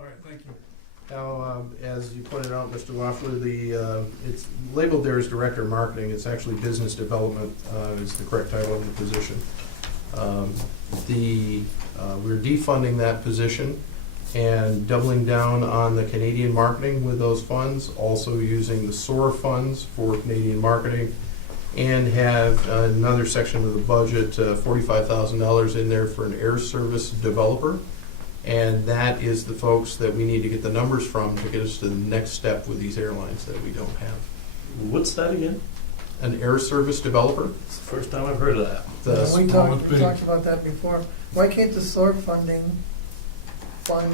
All right, thank you. Now, as you pointed out, Mr. Loeffler, it's labeled there as Director of Marketing. It's actually Business Development is the correct title of the position. We're defunding that position and doubling down on the Canadian marketing with those funds, also using the SOAR funds for Canadian marketing, and have another section of the budget, $45,000 in there for an air service developer. And that is the folks that we need to get the numbers from to get us to the next step with these airlines that we don't have. What's that again? An air service developer. It's the first time I've heard of that. The Yeah, We big. talked about that before. Why can't the SOAR funding fund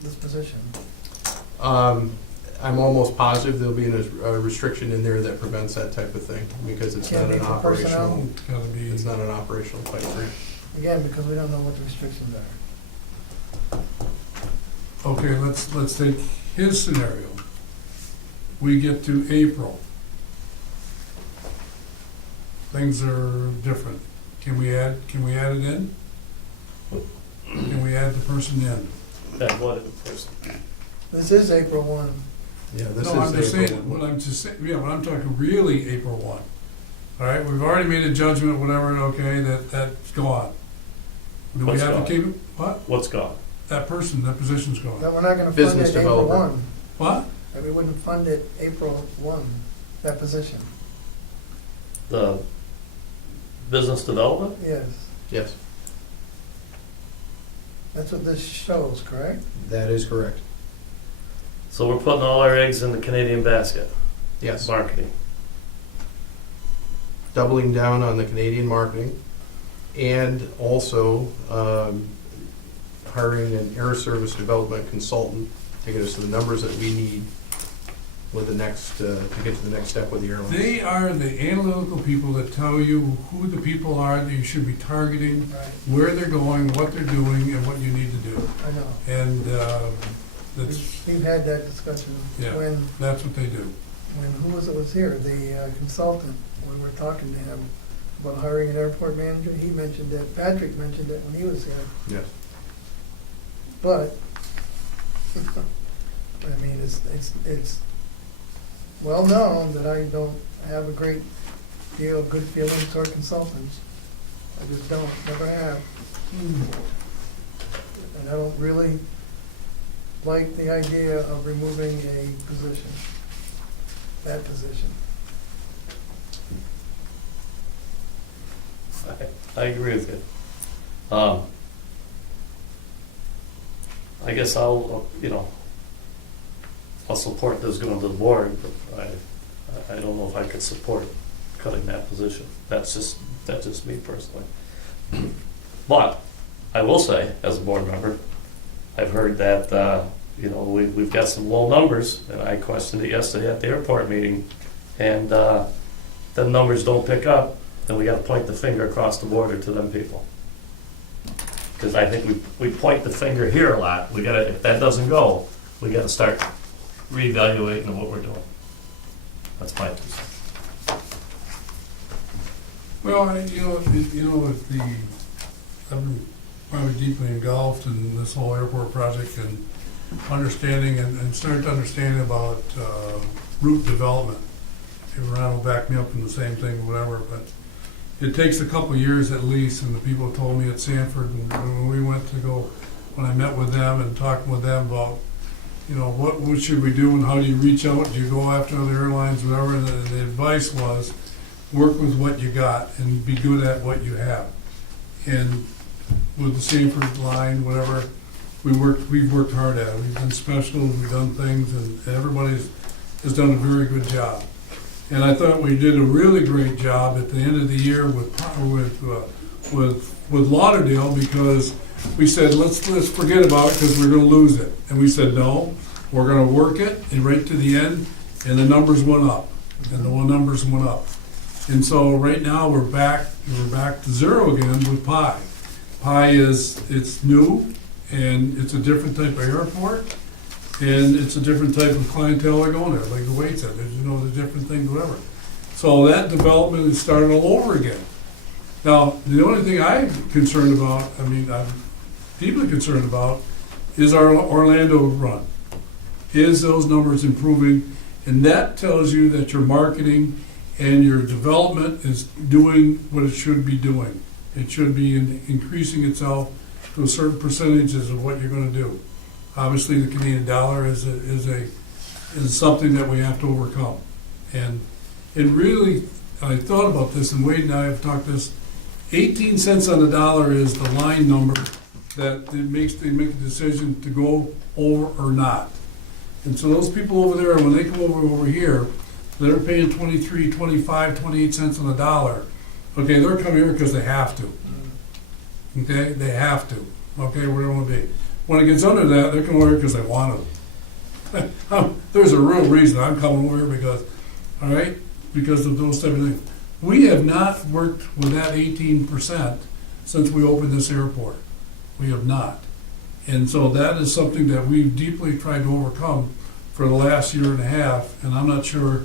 this position? I'm almost positive there'll be a restriction in there that prevents that type of thing because it's Can't not be an for personnel? operational. It's gotta be. It's not an operational type grant. Again, because we don't know what the restrictions are. Okay, let's take his scenario. We get to April. Things are different. Can we add it in? Can we add the person in? That what person? This is April 1. Yeah, this No, I'm just is April saying, one. what I'm just saying, yeah, but I'm talking really April 1. All right, we've already made a judgment, whatever, okay, that's gone. Do we What's have gone? to keep it? What? What's gone? That person, that position's gone. That we're not gonna fund Business it April developer. 1. What? That we wouldn't fund it April 1, that position. The business development? Yes. Yes, That's what this shows, correct? that is correct. So we're putting all our eggs in the Canadian basket. Yes, Marketing. doubling down on the Canadian marketing and also hiring an air service development consultant to get us to the numbers that we need with the next, to get to the next step with the airlines. They are the analytical people that tell you who the people are that you should be targeting, Right, where they're going, what they're doing, and what you need to do. I know. And that's, We've had that discussion Yeah. when, that's what they do. who was here? The consultant, when we were talking to him about hiring an airport manager, he mentioned it, Patrick mentioned it when he was here. Yes. But, I mean, it's well known that I don't have a great deal of good feelings toward consultants. I just don't, never have. And I don't really like the idea of removing a position, that position. I agree with you. I guess I'll support this going to the board, but I don't know if I could support cutting that position. That's just me personally. But I will say, as a board member, I've heard that we've got some low numbers, and I questioned it yesterday at the airport meeting, and the numbers don't pick up, then we got to point the finger across the border to them people. Because I think we point the finger here a lot. We gotta, if that doesn't go, we got to start reevaluating what we're doing. That's my 2 cents. Well, with I've been probably deeply engulfed in this whole airport project and understanding and starting to understand about route development. If Ron will back me up in the same thing, whatever, but it takes a couple of years at least, and the people told me at Sanford, and when we went to go, when I met with them and talked with them about, what should we do and how do you reach out? Do you go after other airlines, whatever? And the advice was, work with what you got and be good at what you have. And with the Sanford line, whatever, we've worked hard at it. We've done specials, we've done things, and everybody has done a very good job. And I thought we did a really great job at the end of the year with Lauderdale, because we said, let's forget about it because we're going to lose it. And we said, no, we're going to work it and right to the end, and the numbers went up, and the numbers went up. And so right now we're back to zero again with Pi. Pi it's new, and it's a different type of airport. And it's a different type of clientele are going there, like the Wade said, there's the different things, whatever. So that development is starting all over again. Now, the only thing I'm concerned about, I'm deeply concerned about, is our Orlando run? Is those numbers improving? And that tells you that your marketing and your development is doing what it should be doing. It should be increasing itself to a certain percentages of what you're gonna do. Obviously, the Canadian dollar is something that we have to overcome. And it really, I thought about this, and Wade and I have talked this, 18 cents on the dollar is the line number that they make a decision to go over or not. And so those people over there, when they come over here, they're paying 23, 25, 28 cents on the dollar. Okay, they're coming here because they have to. Okay, they have to. Okay, where they want to be. When it gets under that, they're coming over here because they want to. There's a real reason I'm coming over here because, all right, because of those type of things. We have not worked with that 18% since we opened this airport. We have not. And so that is something that we've deeply tried to overcome for the last year and a half, and I'm not sure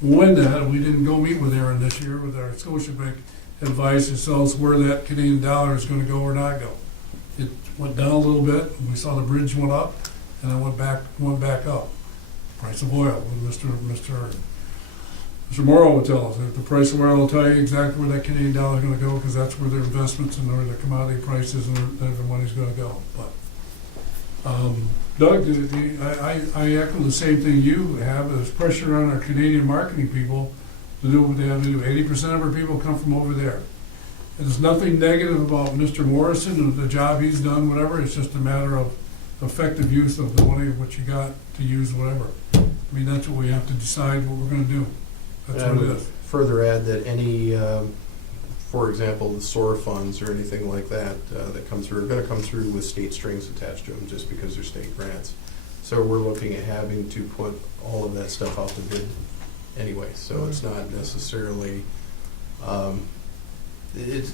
when that, we didn't go meet with Aaron this year with our Scotiabank advice to tell us where that Canadian dollar is gonna go or not go. It went down a little bit, and we saw the bridge went up, and it went back up. Price of oil, Mr. Morrow would tell us, that the price of oil will tell you exactly where that Canadian dollar is gonna go, because that's where their investments and where their commodity prices and their money's gonna go. But Doug, I echo the same thing you have. There's pressure on our Canadian marketing people to do what they have to do. 80% of our people come from over there. And there's nothing negative about Mr. Morrison and the job he's done, whatever. It's just a matter of effective use of the money, what you got to use, whatever. I mean, that's what we have to decide what we're going to do. That's what it is. Further add that any, for example, the SOAR funds or anything like that that come through are going to come through with state strings attached to them just because they're state grants. So we're looking at having to put all of that stuff out to bid anyway. So it's not necessarily, it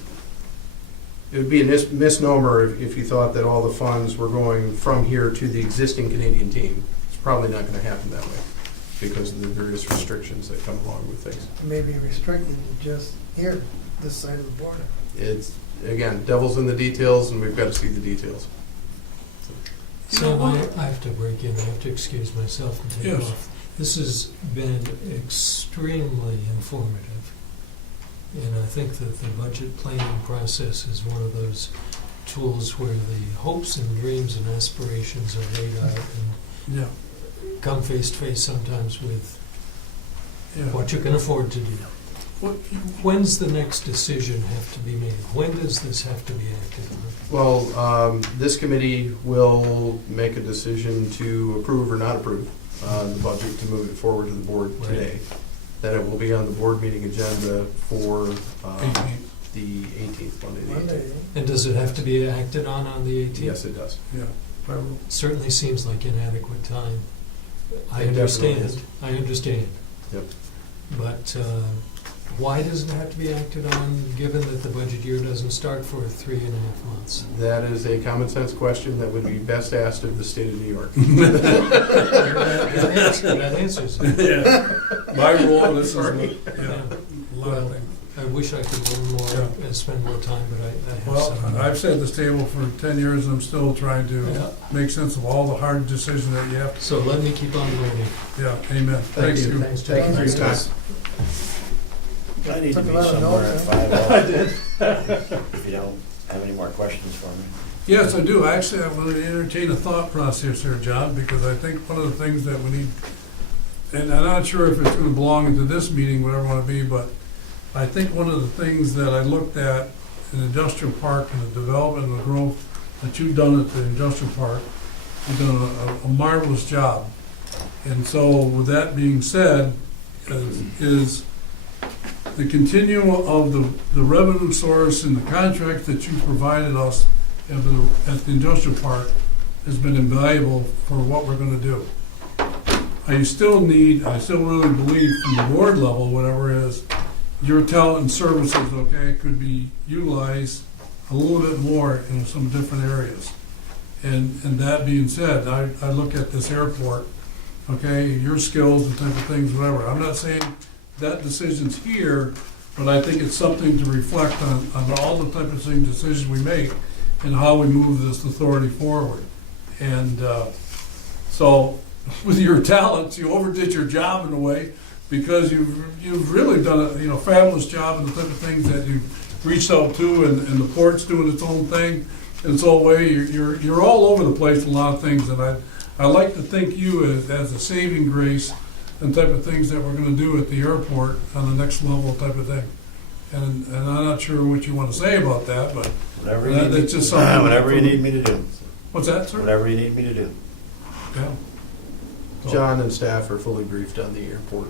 would be a misnomer if you thought that all the funds were going from here to the existing Canadian team. It's probably not going to happen that way because of the various restrictions that come along with things. Maybe restricted to just here, this side of the border. It's, again, devil's in the details, and we've got to see the details. So I have to break in, I have to excuse myself and take Yes. off. This has been extremely informative. And I think that the budget planning process is one of those tools where the hopes and dreams and aspirations are laid out and Yeah. come face to face sometimes with Yeah. what you can afford to do. What, When's the next decision have to be made? When does this have to be acted on? Well, this committee will make a decision to approve or not approve the budget to move it forward to the board Right. today. Then it will be on the board meeting agenda for 18th. the 18th, Monday the 18th. Monday, And does it have to be acted on the 18th? Yes, it does. Yeah. By rule. Certainly seems like inadequate time. I It definitely understand, is. I understand. Yep. But why does it have to be acted on, given that the budget year doesn't start for 3.5 months? That is a common sense question that would be best asked of the state of New York. That answers it. Yeah. My rule, this is, Sorry. yeah, a lot of things. I wish I could learn more Yeah. and spend more time, but I have Well, some. I've sat at this table for 10 years and I'm still trying to Yeah. make sense of all the hard decisions that you have So let me keep on learning. to, yeah, amen. Thanks, you. you. Thanks, Thank you for your time. I need to Took a be lot of somewhere notes, at huh? 5:00. If you don't have any more questions for me. Yes, I do. Actually, I want to entertain a thought process here, John, because I think one of the things that we need, and I'm not sure if it's going to belong into this meeting, whatever it want to be, but I think one of the things that I looked at in the industrial park and the development and the growth that you've done at the industrial park, you've done a marvelous job. And so with that being said, is the continuum of the revenue source and the contract that you provided us at the industrial park has been invaluable for what we're gonna do. I still really believe from the board level, whatever it is, your talent and services, okay, could be utilized a little bit more in some different areas. And that being said, I look at this airport, okay, your skills and type of things, whatever. I'm not saying that decision's here, but I think it's something to reflect on all the type of decisions we make and how we move this authority forward. And so, with your talents, you overdid your job in a way, because you've really done a fabulous job in the type of things that you've reached out to, and the port's doing its own thing in its own way. You're all over the place in a lot of things, and I like to think you as a saving grace and type of things that we're going to do at the airport on the next level type of thing. And I'm not sure what you want to say about that, but Whatever you need me, that's just something. whatever you need me to do. What's that, sir? Whatever you need me to do. Yeah. John and staff are fully briefed on the airport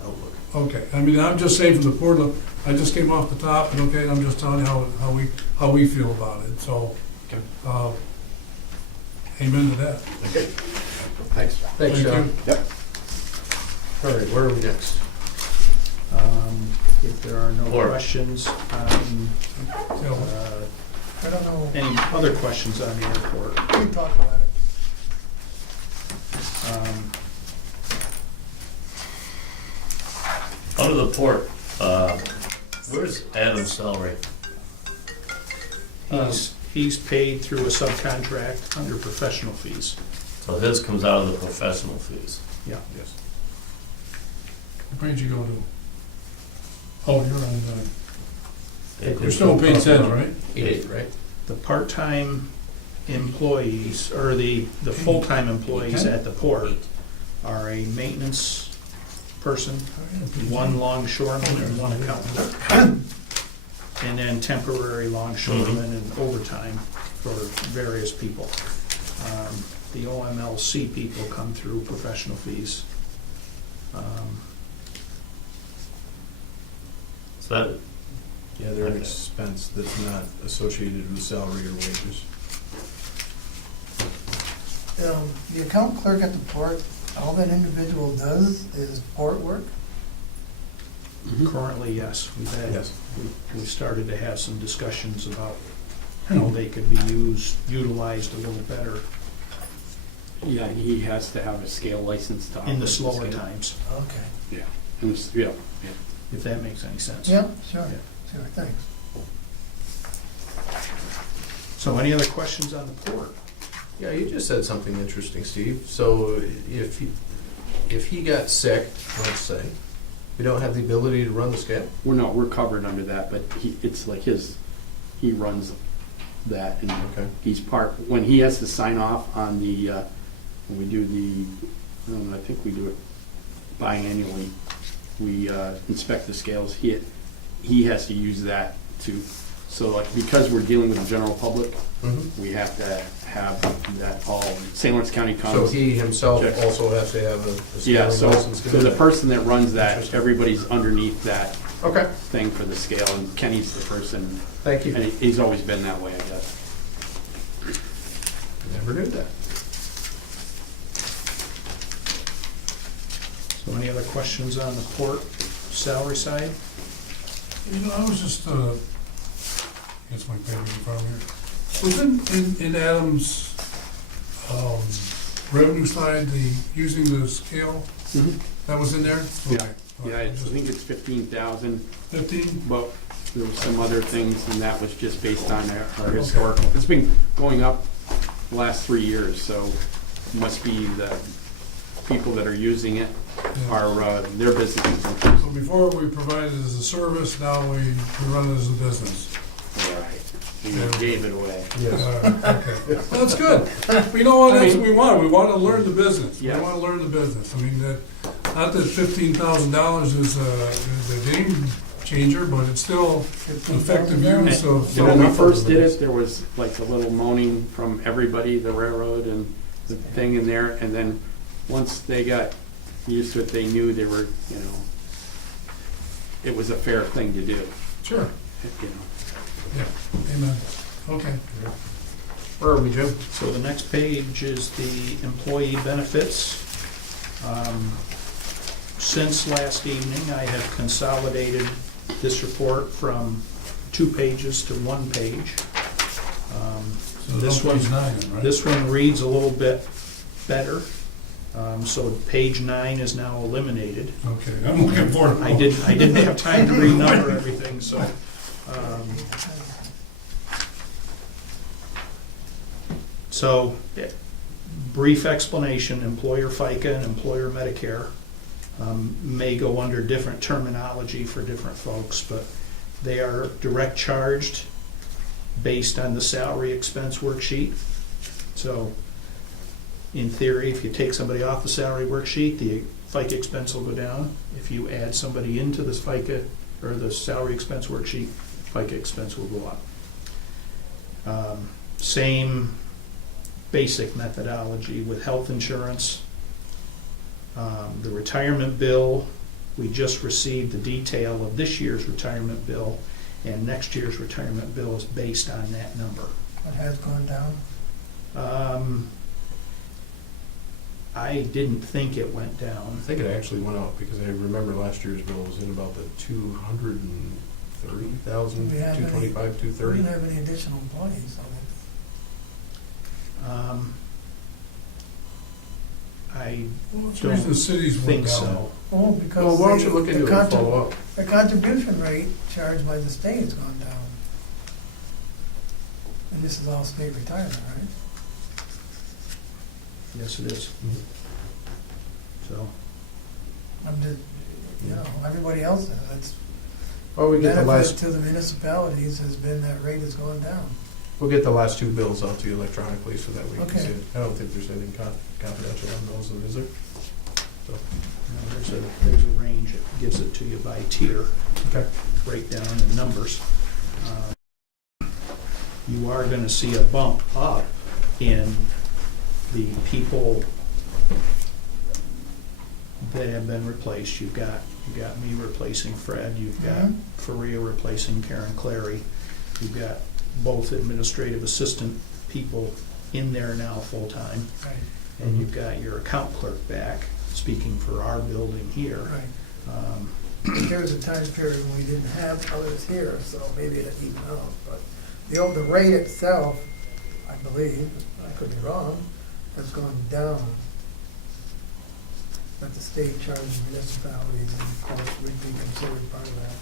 outlook. Okay, I mean, I'm just saying from the port, I just came off the top, and okay, I'm just telling you how we feel about it, so. Okay. Amen to that. Okay. Thanks. Thanks, Thank John. you. Yep. All right, where are we next? If there are no Laura. questions, Yeah. I don't know, any other questions on the airport? we can talk about it. Under the port, where's Adam's salary? He's paid through a subcontract under professional fees. So his comes out of the professional fees. Yeah. Yes. What page you go to? Oh, you're on, It- you're still on page 10, right? 8, right? The part-time employees, or the full-time employees at the port are a maintenance person, one longshoreman, and one accountant. And then temporary longshoremen and overtime for various people. The OMLC people come through professional fees. So that, Yeah, they're an Okay. expense that's not associated with salary or wages. The account clerk at the port, all that individual does is port work? Currently, yes, Yes. we started to have some discussions about how they could be utilized a little better Yeah, he has to have a scale license to operate in the slower scale. times, Okay. Yeah, if that makes any sense. Yeah, sure, Yeah. sure, thanks. So any other questions on the port? Yeah, you just said something interesting, Steve. So if he got sick, let's say, we don't have the ability to run the scale? we're covered under that, but it's like he runs that, and Okay. he's when he has to sign off on the, when we do I think we do it biannually, we inspect the scales, he has to use that so like, because we're dealing with the general public, Mm-hmm. we have to have that all, St. Lawrence County So comes. he himself Check. also has to have a Yeah, scaling license to do the that? person that runs that, Interesting. everybody's underneath that Okay, thing for the scale, and Kenny's the person, thank you. and he's always been that way, I guess. Never knew that. So any other questions on the port salary side? I was just, it's my paper in front of me here. Was in Adam's revenue side, using the scale, that was in there? Yeah. Yeah, I think it's 15,000, 15? but there were some other things, and that was just based on our historical. It's been going up the last 3 years, so it must be the people that are using it are, their business is increasing. So before we provided it as a service, now we run it as a business. Right. We gave it away. Okay. Well, that's good. But you know what, that's what we want. We want to learn the business. We Yeah. want to learn the business. I mean, not that $15,000 is a game changer, but it's still an effective use of. And when we first did it, there was like a little moaning from everybody, the railroad and the thing in there, and then once they got used to it, they knew they were, it was a fair thing to do, Sure. you know. Yeah. Amen. Okay. Where are we, Jim? So the next page is the employee benefits. Since last evening, I have consolidated this report from 2 pages to 1 page. So This page one- 9, right? This one reads a little bit better. So page 9 is now eliminated. Okay, I'm looking for it. I didn't have time to renumber everything, so. So, brief explanation, employer FICA and employer Medicare may go under different terminology for different folks, but they are direct charged based on the salary expense worksheet. So, in theory, if you take somebody off the salary worksheet, the FICA expense will go down. If you add somebody into this FICA or the salary expense worksheet, FICA expense will go up. Same basic methodology with health insurance. The retirement bill, we just received the detail of this year's retirement bill, and next year's retirement bill is based on that number. It has gone down. I didn't think it went down. I think it actually went up, because I remember last year's bill was in about the 230,000, Do we have any- 225, We 230. don't have any additional employees, so I What's the reason the cities went think down? so. well, because Well, why don't you look the into it and follow up? the contribution rate charged by the state has gone down. And this is all state retirement, right? Yes, it is. So, I'm just, everybody else, that's Well, we get the benefit last, to the municipalities has been that rate has gone down. we'll get the last two bills out to you electronically so that we can Okay. see it. I don't think there's anything confidential on those, is there? So, there's a range. It gives it to you by tier, okay. breakdown and numbers. You are going to see a bump up in the people that have been replaced. You've got me replacing Fred. You've got Mhm. Faria replacing Karen Clary. You've got both administrative assistant people in there now full-time. Right, And you've got your account clerk back, speaking for our building here. right. Um, There was a time period when we didn't have others here, so maybe it evened out, but the rate itself, I believe, I could be wrong, has gone down. But the state charges municipalities, and of course, we'd be considered part of that.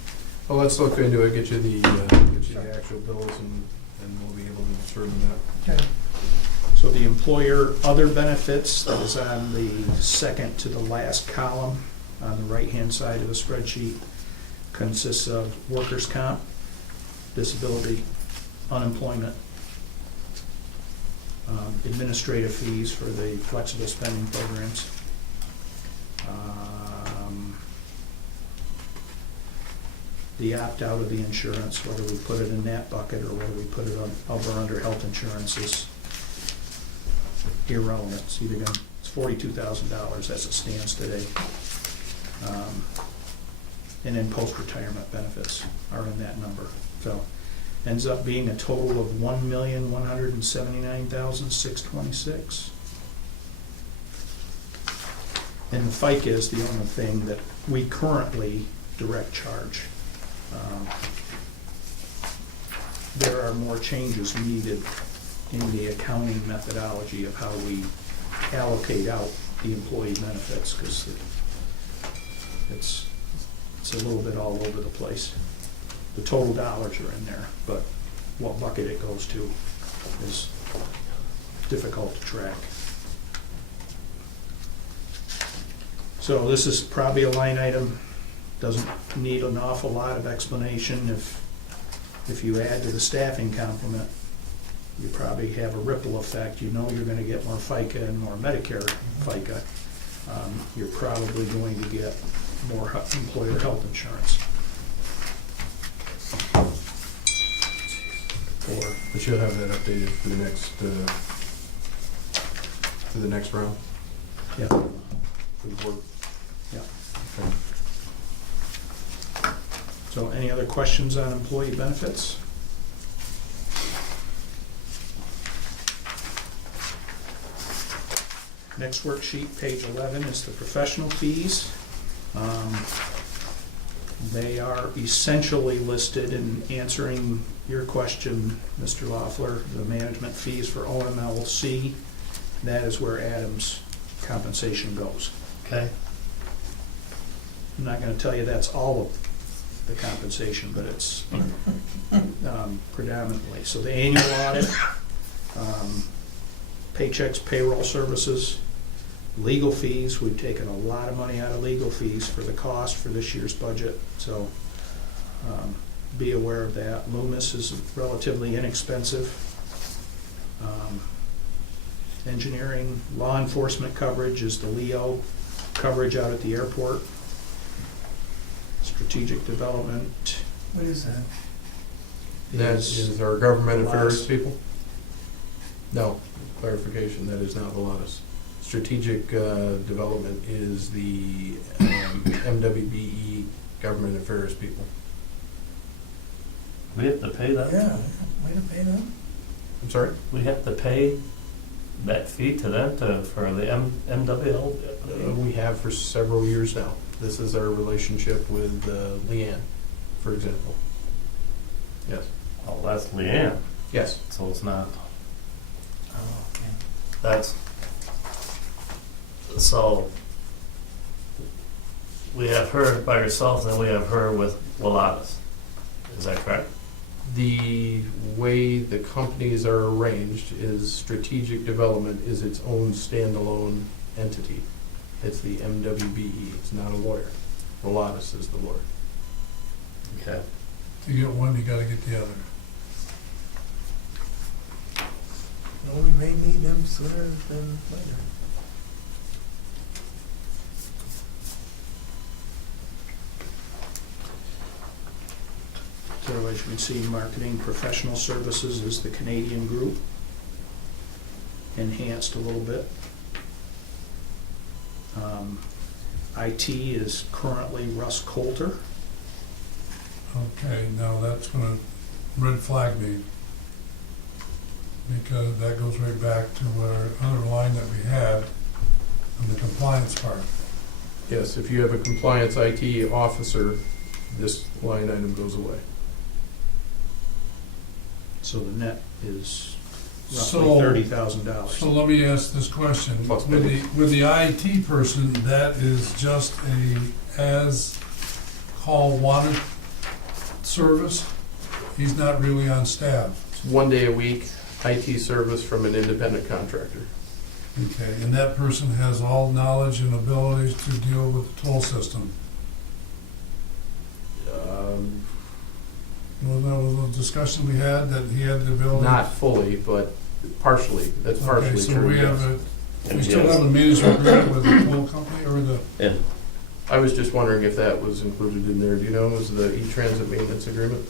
Well, let's look into it, get you the actual bills, and we'll be able to determine that. Okay. So the employer other benefits, that is on the second to the last column on the right-hand side of the spreadsheet, consists of workers' comp, disability, unemployment, administrative fees for the flexible spending programs, the opt-out of the insurance, whether we put it in that bucket or whether we put it up or under health insurance is irrelevant. It's either going, it's $42,000 as it stands today. And then post-retirement benefits are in that number. So ends up being a total of $1,179,626. And the FICA is the only thing that we currently direct charge. There are more changes needed in the accounting methodology of how we allocate out the employee benefits, because it's a little bit all over the place. The total dollars are in there, but what bucket it goes to is difficult to track. So this is probably a line item, doesn't need an awful lot of explanation. If you add to the staffing complement, you probably have a ripple effect. You know you're going to get more FICA and more Medicare FICA. You're probably going to get more employer health insurance. But you'll have that updated for the next round Yeah. for the board. Yeah. Okay. So any other questions on employee benefits? Next worksheet, page 11, is the professional fees. They are essentially listed in answering your question, Mr. Loeffler, the management fees for OMLC. That is where Adam's compensation goes. Okay. I'm not going to tell you that's all of the compensation, but it's predominantly. So the annual audit, paychecks, payroll services, legal fees. We've taken a lot of money out of legal fees for the cost for this year's budget, so be aware of that. Loomis is relatively inexpensive. Engineering, law enforcement coverage is the LEO coverage out at the airport. Strategic development What is that? That is our government affairs Volatus. people? No, clarification, that is not Volatus. Strategic development is the MWBE government affairs people. We have to pay that? Yeah, way to pay them. I'm sorry? We have to pay that fee to them for the MWL? We have for several years now. This is our relationship with Leanne, for example. Yes. Oh, that's Leanne, Yes. so it's not, Oh, okay. that's, so we have her by herself, and then we have her with Willatus. Is that correct? The way the companies are arranged is strategic development is its own standalone entity. It's the MWBE, it's not a lawyer. Volatus is the lawyer. Okay. To get one, you gotta get the other. Well, we may need them sooner than later. So as you can see, marketing professional services is the Canadian group, enhanced a little bit. IT is currently Russ Coulter. Okay, now that's gonna red flag me. Because that goes right back to our other line that we had on the compliance part. Yes, if you have a compliance IT officer, this line item goes away. So the net is So- roughly $30,000. So let me ask this question. Plus With the IT person, that is just a as call wanted service? He's not really on staff? It's 1 day a week, IT service from an independent contractor. Okay, and that person has all knowledge and abilities to deal with the toll system? Well, that was a discussion we had, that he had the ability? Not fully, but partially, that's partially Okay, so true, we have yes. we still have a management agreement with the toll company, or the, And I was just wondering if that was included in there. Do you know, was the E-Transit maintenance agreement?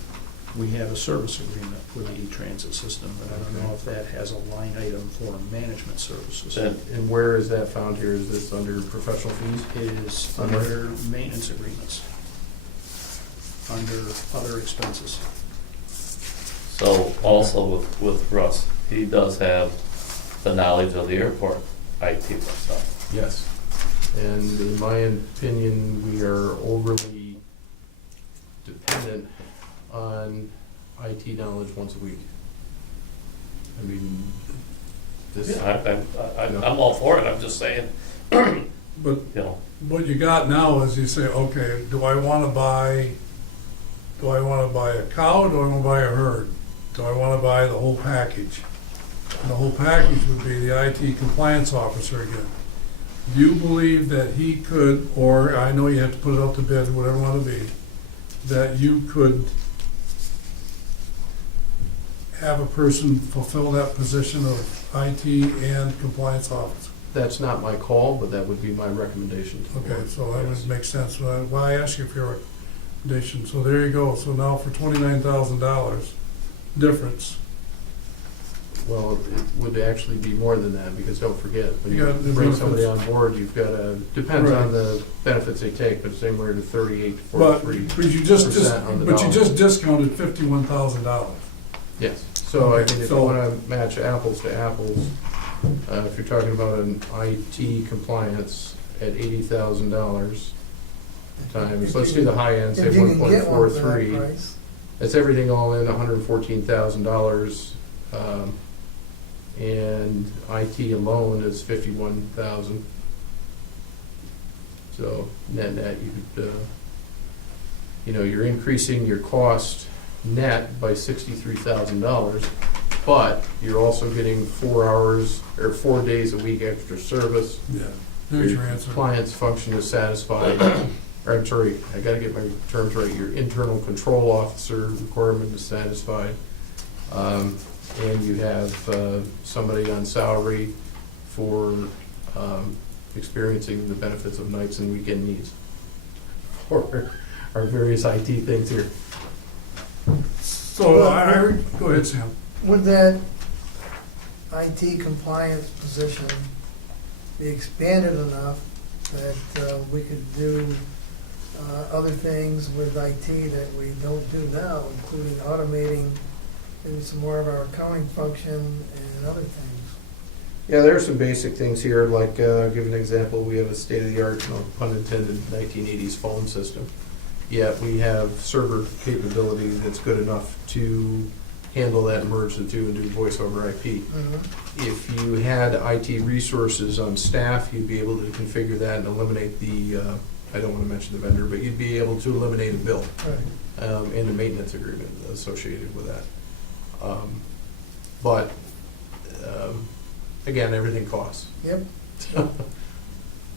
We have a service agreement with the E-Transit system, but I don't know if that has a line item for management services. And And where is that found here? Is this under professional fees? It is under maintenance agreements, under other expenses. so also with Russ, he does have the knowledge of the airport IT stuff. Yes. And in my opinion, we are overly dependent on IT knowledge once a week. I mean, this, Yeah, I'm all for it, I'm just saying, but you know, what you got now is you say, okay, do I wanna buy a cow, do I wanna buy a herd? Do I wanna buy the whole package? And the whole package would be the IT compliance officer again. Do you believe that he could, or I know you have to put it out to bid, whatever it wanna be, that you could have a person fulfill that position of IT and compliance officer? that's not my call, but that would be my recommendation to the board. Okay, so that would make sense. Why I ask you for your recommendation? So there you go. So now for $29,000 difference. Well, it would actually be more than that, because don't forget, when You you got the bring somebody on benefits. board, you've got to, depends on Right. the benefits they take, but it's anywhere to 38 to But 43. you just on the but you dollar. just discounted $51,000. Yes, so I Okay, mean, if so- you want to match apples to apples, if you're talking about an IT compliance at $80,000 times, let's do the high end, say If you can get one for that 1.43. price. That's everything all in, $114,000. And IT alone is 51,000. So net, you could, you're increasing your cost net by $63,000. but you're also getting 4 hours, or 4 days a week extra service. Yeah, there's your answer. Compliance function is satisfied, or I'm sorry, I gotta get my terms right, your internal control officer requirement is satisfied. And you have somebody on salary for experiencing the benefits of nights and weekend needs for our various IT things here. So, go ahead, Sam. Would that IT compliance position be expanded enough that we could do other things with IT that we don't do now, including automating maybe some more of our accounting function and other things? Yeah, there are some basic things here, like, I'll give an example, we have a state-of-the-art, no pun intended, 1980s phone system. Yet we have server capability that's good enough to handle that and merge the two and do voice over IP. If you had IT resources on staff, you'd be able to configure that and eliminate the, I don't want to mention the vendor, but you'd be able to eliminate a bill Right. and a maintenance agreement associated with that. But again, everything costs. Yep.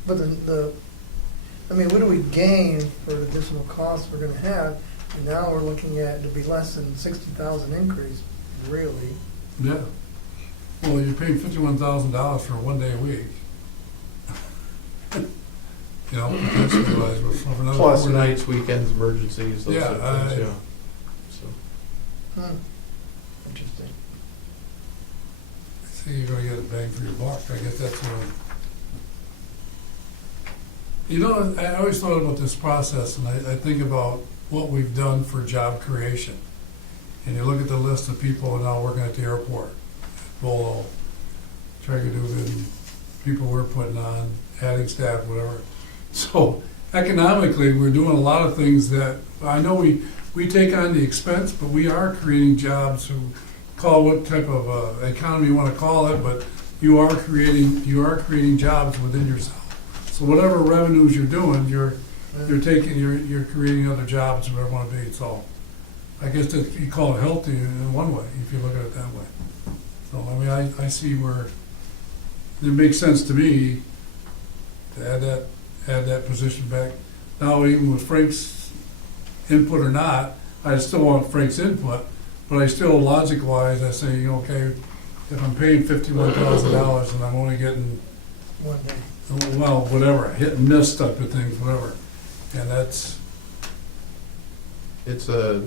But I mean, what do we gain for the additional costs we're gonna have? And now we're looking at, it'd be less than 60,000 increase, really. Yeah. Well, you're paying $51,000 for 1 day a week. You know, potentially wise, but for another Plus 4 days. nights, weekends, emergencies, those Yeah, type of things, yeah. So. Interesting. See, you're gonna get a bang for your buck. I guess that's what. You know, I always thought about this process, and I think about what we've done for job creation. And you look at the list of people now working at the airport, Bolo, Trigadugan, people we're putting on, adding staff, whatever. So economically, we're doing a lot of things that, I know we take on the expense, but we are creating jobs who call what type of economy you want to call it, but you are creating jobs within yourself. So whatever revenues you're doing, you're creating other jobs, whatever it want to be. So I guess that you call it healthy in one way, if you look at it that way. So I mean, I see where it makes sense to me to add that position back. Now, even with Frank's input or not, I still want Frank's input, but I still, logic-wise, I say, okay, if I'm paying $51,000 and I'm only getting, 1 day. well, whatever, hit and miss type of things, whatever. And that's, It's a,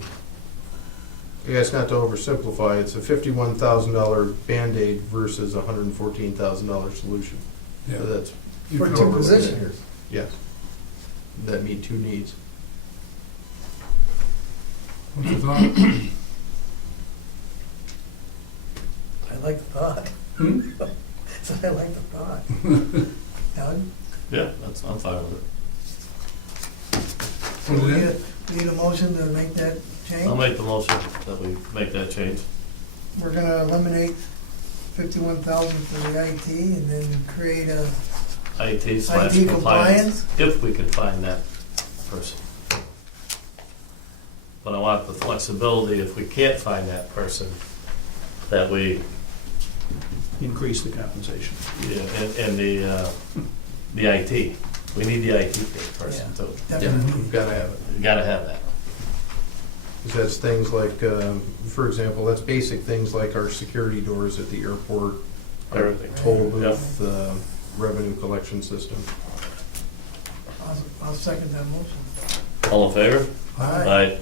I guess not to oversimplify, it's a $51,000 Band-Aid versus a $114,000 solution. yeah. So that's You For can two over- positions. Yes. That meet two needs. What's your thought? I like the thought. Hmm? So I like the thought. Doug? Yeah, I'm fine with it. So What we is it? need a motion to make that change? I'll make the motion that we make that change. We're gonna eliminate 51,000 for the IT and then create a IT/compliance, IT compliance? if we can find that person. But I want the flexibility, if we can't find that person, that we, Increase the compensation. yeah, and the IT. We need the IT person Yeah. too. Definitely. You've got to have it. You gotta have that. 'Cause that's things like, for example, that's basic things like our security doors at the airport, our Everything. toll booth, revenue collection system. I'll second that motion. All in favor? Aye.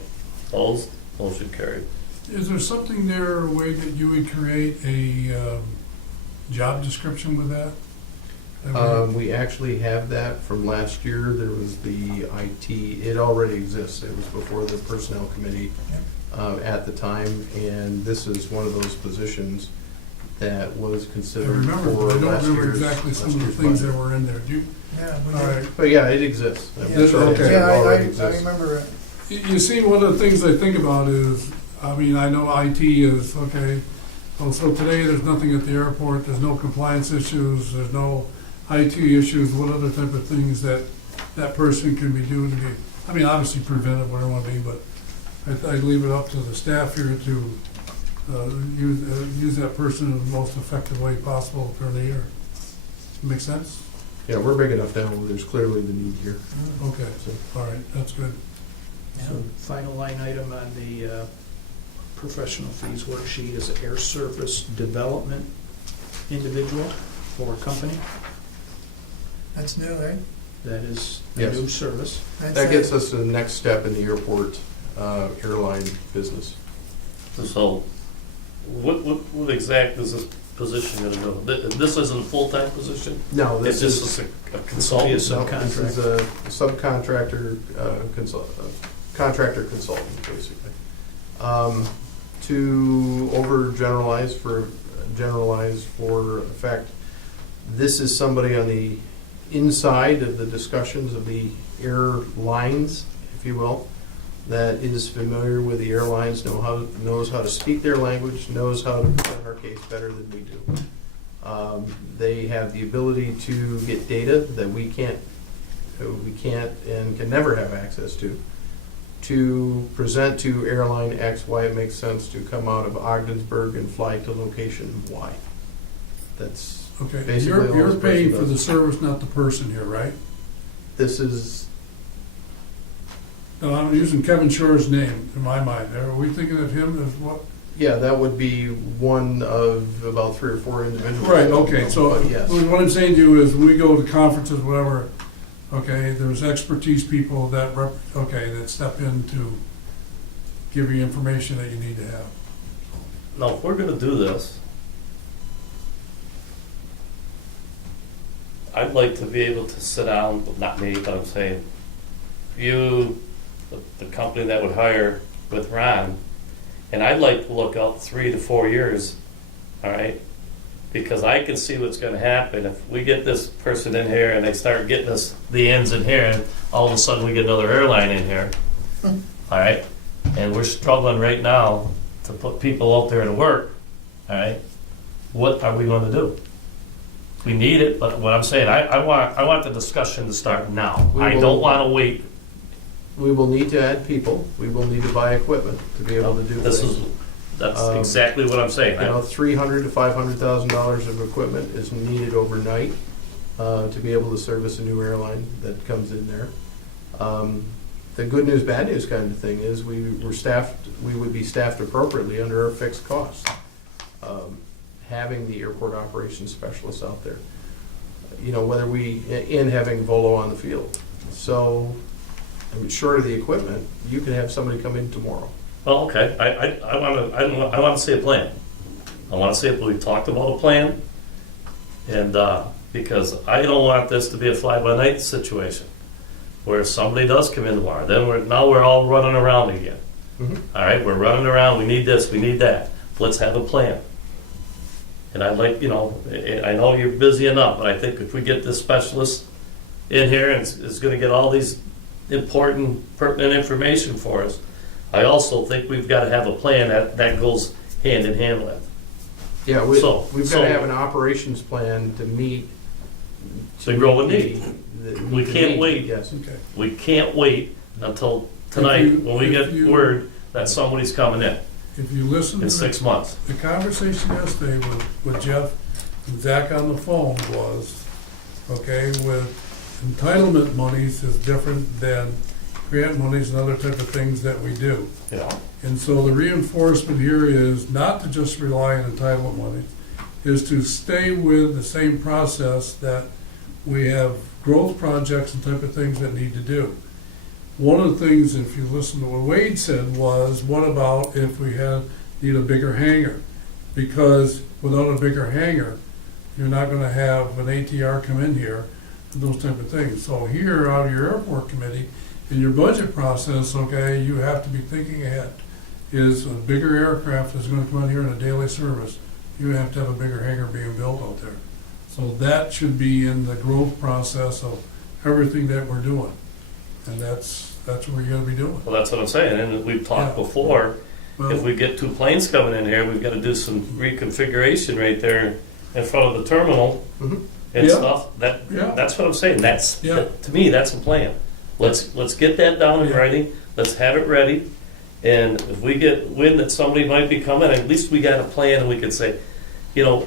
Opposed? Motion carried. Is there something there, a way that you would create a job description with that? We actually have that from last year. There was the IT, it already exists. It was before the personnel committee at the time, and this is one of those positions that was I considered remember, for but I don't last remember year's. exactly some last of the year's things budget. that were in there. Do you? Yeah, we All did. right. But yeah, it exists. I'm Yeah. sure it Okay. Yeah, already I exists. remember it. You see, one of the things I think about is, I mean, I know IT is, okay, well, so today there's nothing at the airport, there's no compliance issues, there's no IT issues, what other type of things that person can be doing to be, I mean, obviously preventive, whatever it want to be, but I leave it up to the staff here to use that person in the most effective way possible during the year. Make sense? Yeah, we're big enough now, where there's clearly the need here. Okay, So, all right, that's good. So final line item on the professional fees worksheet is air surface development individual or company. That's new, right? That is a Yes. new service. that gets us to the next step in the airport airline business. So, what exact is this position gonna do? This isn't a full-time position? No, It's this is. just a Be a consultant? No, this is a subcontractor, contractor consultant, basically. To overgeneralize for effect, this is somebody on the inside of the discussions of the airlines, if you will, that is familiar with the airlines, knows how to speak their language, knows how to present our case better than we do. They have the ability to get data that we can't and can never have access to present to airline X why it makes sense to come out of Ogdensburg and fly to location Y. That's, Okay, Basically, all you're this paying person for the does. service, not the person here, right? this is, No, I'm using Kevin Shore's name in my mind. Are we thinking of him as what? yeah, that would be one of about 3 or 4 individuals. Right, okay, so But yes. what I'm saying to you is, we go to conferences, whatever, okay, there's expertise people that that step in to give you information that you need to have. Now, if we're gonna do this, I'd like to be able to sit down, not me, but I'm saying, you, the company that would hire with Ron, and I'd like to look out 3 to 4 years, all right? Because I can see what's gonna happen if we get this person in here and they start getting us the ends in here, and all of a sudden we get another airline in here, all right? And we're struggling right now to put people out there to work, all right? What are we gonna do? We need it, but what I'm saying, I want the discussion to start now. We I will- don't wanna wait. We will need to add people, we will need to buy equipment to be able to do This things. is, that's Um, exactly what I'm saying. You know, $300,000 to $500,000 of equipment is needed overnight to be able to service a new airline that comes in there. The good news, bad news kind of thing is we would be staffed appropriately under our fixed costs. Having the airport operations specialists out there, you know, in having Volo on the field. So, I mean, short of the equipment, you can have somebody come in tomorrow. Well, okay, I wanna see a plan. I wanna see if we talked about a plan, and, because I don't want this to be a fly-by-night situation, where somebody does come in tomorrow, then we're all running around again. All right, we're running around, we need this, we need that, let's have a plan. And I'd like, you know, I know you're busy enough, but I think if we get this specialist in here and is gonna get all these important, pertinent information for us, I also think we've gotta have a plan that goes hand in hand with. Yeah, So- we've got to so- have an operations plan to meet. To grow a need. We the can't need, wait. Yes. Okay. We can't wait until tonight, If you- when we if get you- word that somebody's coming in If you listen to in 6 months. the conversation yesterday with Jeff and Zach on the phone was, okay, with entitlement monies is different than grant monies and other type of things that we do. Yeah. And so the reinforcement here is not to just rely on entitlement money, is to stay with the same process that we have growth projects and type of things that need to do. One of the things, if you listen to what Wade said, was what about if we need a bigger hangar? Because without a bigger hangar, you're not gonna have an ATR come in here and those type of things. So here, out of your airport committee, in your budget process, okay, you have to be thinking ahead. Is a bigger aircraft is gonna come in here in a daily service, you have to have a bigger hangar being built out there. So that should be in the growth process of everything that we're doing. And that's what we're gonna be doing. Well, that's what I'm saying, and we've talked Yeah. before, if Well, we get 2 planes coming in here, we've gotta do some reconfiguration right there in front of the terminal Mhm. and Yeah. stuff. Yeah. That's what I'm saying, Yeah. to me, that's a plan. Let's get that down in Yeah. writing, let's have it ready, And if we get wind that somebody might be coming, at least we got a plan and we can say, you know,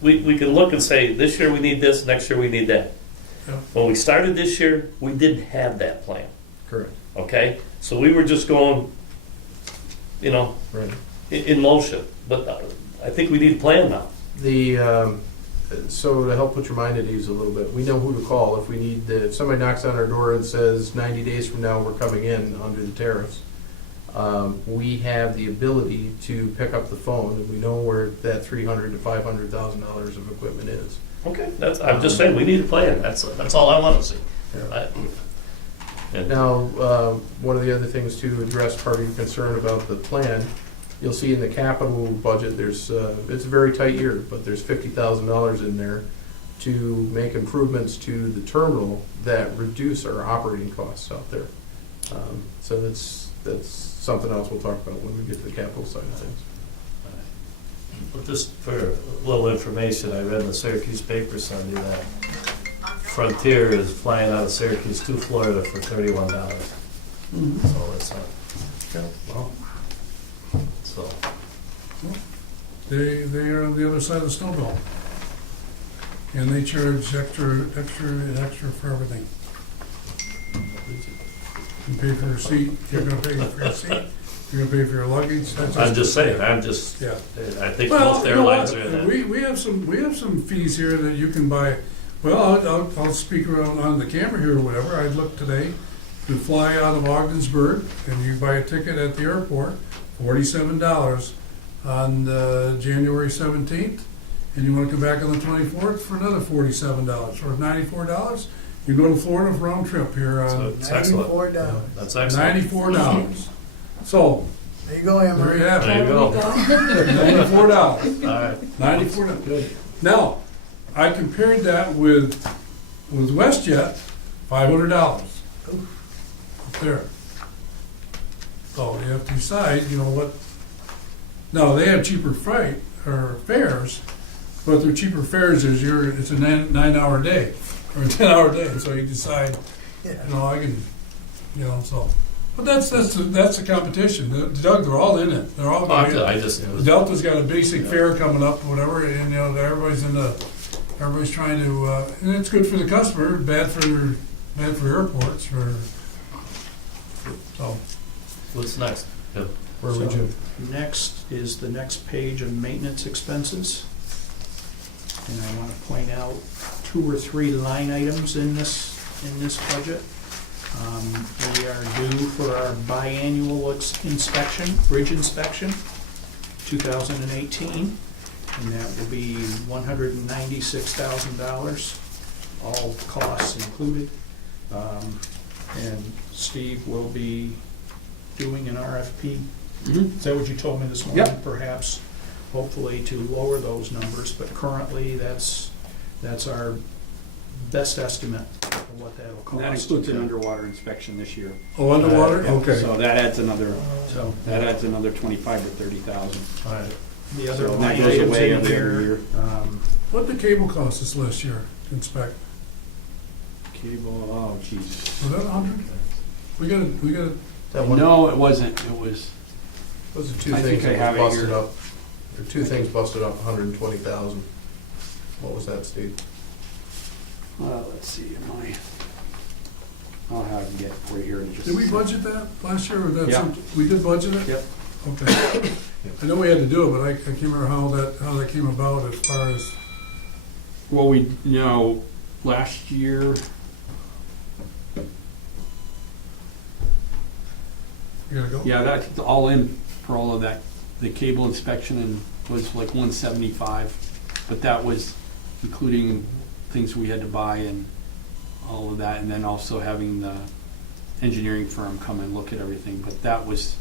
we can look and say, this year we need this, next year we need that. Yeah. When we started this year, we didn't have that plan, Correct. okay? So we were just going, you know, Right. in motion. But I think we need a plan now. So to help put your mind at ease a little bit, we know who to call if we need, if somebody knocks on our door and says 90 days from now we're coming in under the tariffs. We have the ability to pick up the phone and we know where that $300,000 to $500,000 of equipment is. Okay, I'm just saying, we need a plan. That's all I want to see. And- Now, one of the other things to address part of your concern about the plan, you'll see in the capital budget, there's, it's a very tight year, but there's $50,000 in there to make improvements to the terminal that reduce our operating costs out there. So that's something else we'll talk about when we get to the capital side of things. But just for a little information, I read in the Syracuse paper Sunday that Frontier is flying out of Syracuse to Florida for $31. So it's well, so They are on the other side of the snow belt. And they charge extra for everything. You pay for your seat, you're gonna pay for your seat, you're gonna pay for your luggage. That's I'm just saying. Yeah. I think Well, most you know airlines what? are in that. We have some fees here that you can buy. Well, I'll speak around on the camera here or whatever. I looked today to fly out of Ogdensburg, and you buy a ticket at the airport, $47 on January 17th, and you want to come back on the 24th for another $47 or $94. You go to Florida for round trip here So on it's excellent. $94. That's excellent. $94. So There you go, there Emery. you have There it. you go. $94. All right. $94. Good. Now, I compared that with WestJet, $500 up there. So you have to decide, you know what. No, they have cheaper freight or fares, but their cheaper fares is it's a 9-hour day or a 10-hour day. So you decide, Yeah. you know, I can, you know, so. But that's the competition. Doug, they're all in it. They're all. Oh, gonna I get it. just Delta's got a basic fare coming up, whatever, and you know everybody's trying to, and it's good for the customer, bad for airports, so. what's next? Yep. Where would you? Next is the next page of maintenance expenses. And I want to point out 2 or 3 line items in this budget. We are due for our biannual inspection, bridge inspection, 2018, and that will be $196,000, all costs included. And Steve will be doing an RFP. Is that what you told me this morning? Yep. Perhaps, hopefully to lower those numbers, but currently that's our best estimate of what that'll cost. And that includes an underwater inspection this year. Oh, underwater, okay. So that adds another, So, 25 to 30,000. All right. the other So that line goes items away in every here, year. What did the cable cost us last year to inspect? Cable, oh jeez. Was that 100? We got That one, No, it wasn't, it was, those are two I things think I that have was it busted here. up. There are two things busted up, 120,000. What was that, Steve? let's see, I'll have it get right here in just. Did we a sec. budget that last year, or that Yeah. we did budget it? Yep. Okay. I know we had to do it, but I can't remember how that came about as far as, Well, we, last year, you gotta go? yeah, that's all in for all of that. The cable inspection was like 175, but that was including things we had to buy and all of that, and then also having the engineering firm come and look at everything. But that was,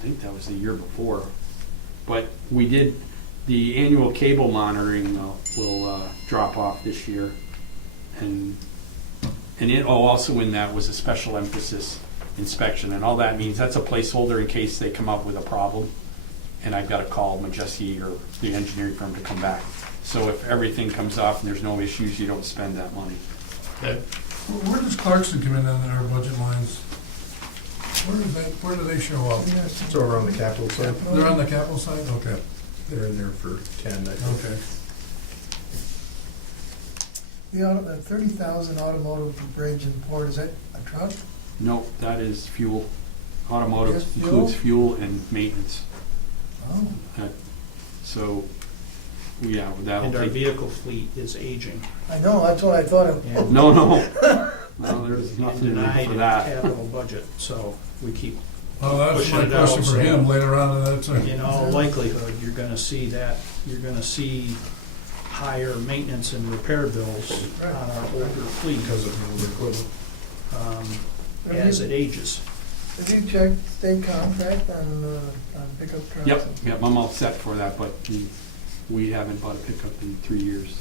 I think that was the year before. But we did, the annual cable monitoring will drop off this year. And also in that was a special emphasis inspection, and all that means that's a placeholder in case they come up with a problem, and I've got to call Majesty or the engineering firm to come back. So if everything comes off and there's no issues, you don't spend that money. Okay. Where does Clarkson come in on our budget lines? Where is where do they show up? It's over on the capital side. They're on the capital side? Okay, They're in there for 10, I think. okay. The 30,000 automotive for bridge and port, is that a truck? No, that is fuel. Automotive Just fuel? includes fuel and maintenance. Oh, So, yeah, that'll And our take, vehicle fleet is aging. I know, that's what I thought of. And no, there's nothing in there denied for in the that. capital budget, so we keep, Well, that's Pushing my it out, question for so- him later on in that. in all likelihood, you're gonna see that, you're gonna see higher maintenance and repair bills on our older fleet, Because of the equipment. as it ages. Have you checked state contract on pickup trucks? Yep, I'm all set for that, but we haven't bought a pickup in 3 years.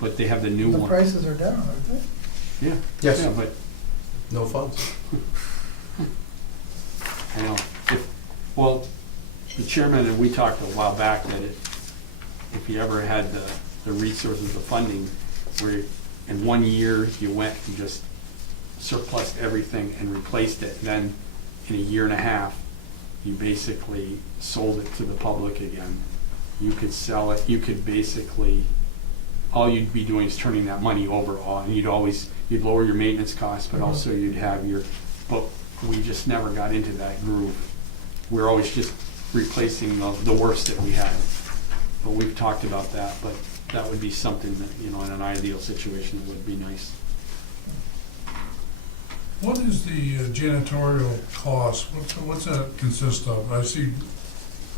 But they have the new The one. prices are down, aren't they? Yeah, Yes. yeah, but No funds. I know, well, the chairman and we talked a while back that if you ever had the resources of funding, where in 1 year you went and just surplused everything and replaced it, then in a year and a half, you basically sold it to the public again. You could sell it, you could basically, all you'd be doing is turning that money over, and you'd lower your maintenance costs, but also you'd have but we just never got into that groove. We're always just replacing the worst that we had. But we've talked about that, but that would be something that, in an ideal situation, would be nice. What is the janitorial cost? What's that consist of? I see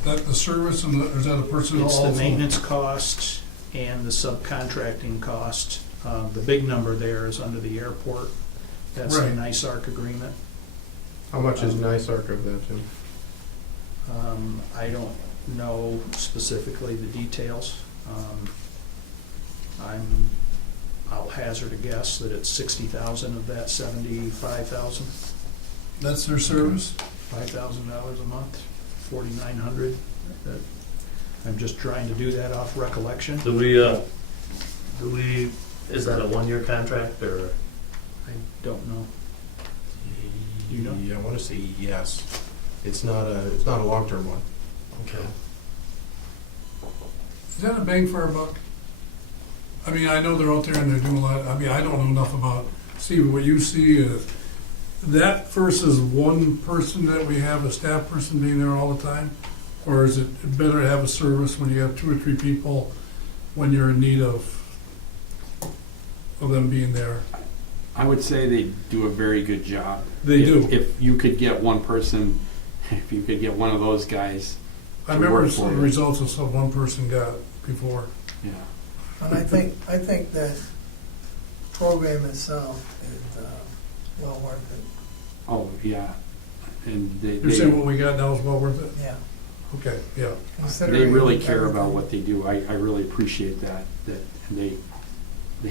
that the service and is that a personnel It's also? the maintenance cost and the subcontracting cost. The big number there is under the airport. That's the Right. NICEARC agreement. How much is NICEARC of that, Tim? I don't know specifically the details. I'll hazard a guess that it's 60,000 of that 75,000. That's their service? $5,000 a month, 4,900. I'm just trying to do that off recollection. Do we, is that a one-year contract or? I don't know. You know? Yeah, I want to say yes. It's not a long-term one. Okay. Is that a bang for our buck? I mean, I know they're out there and they're doing a lot, I mean, I don't know enough about, Steve, what you see, that versus one person that we have, a staff person being there all the time? Or is it better to have a service when you have 2 or 3 people when you're in need of them being there? I would say they do a very good job. They do. If you could get one person, if you could get one of those guys, I to remember work some for of the you. results of some one person got before. yeah. And I think that program itself is well worth it. Oh, yeah. And You're saying what we got now is well worth it? Yeah. Okay, yeah. they Considering really care about everything. what they do. I really appreciate that they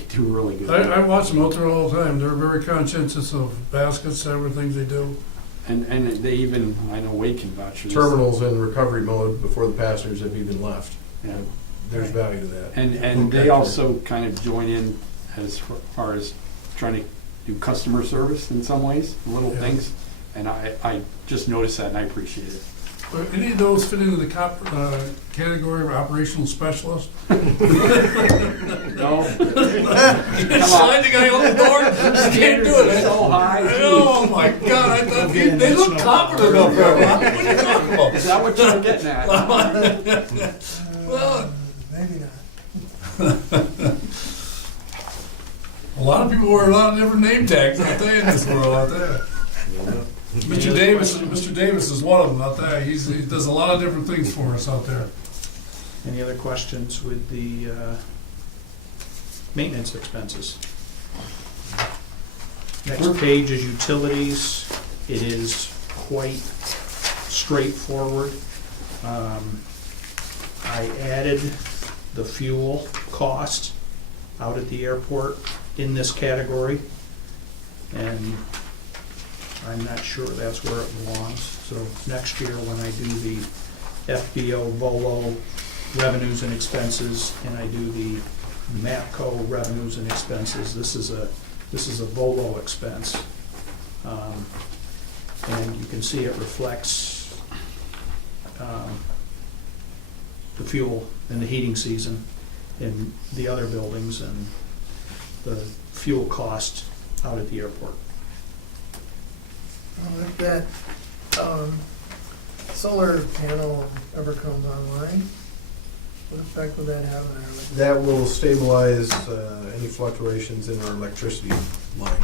do really good. I watch them out there all the time. They're very conscientious of baskets, everything they do. And they even, I know Wade can vouch for this. Terminals in recovery mode before the passengers have even left. Yeah. There's value to that. And they also kind of join in as far as trying to do customer service in some ways, little Yeah. things. And I just noticed that and I appreciate it. Are any of those fit into the category of operational specialist? No? Slide the guy on the door? You can't do it. So high. Oh my God, I thought they look competent up there. What are you talking about? Is that what you're getting at? Well, Maybe not. a lot of people wear a lot of different name tags, I'll tell you, in this world out there. Mr. Davis is one of them out there. He does a lot of different things for us out there. Any other questions with the maintenance expenses? Next page is utilities. It is quite straightforward. I added the fuel cost out at the airport in this category, and I'm not sure that's where it belongs. So next year, when I do the FBO Volo revenues and expenses, and I do the MAPCO revenues and expenses, this is a Volo expense. And you can see it reflects the fuel in the heating season in the other buildings and the fuel cost out at the airport. Well, if that solar panel ever comes online, what effect would that have on our electricity? That will stabilize any fluctuations in our electricity line.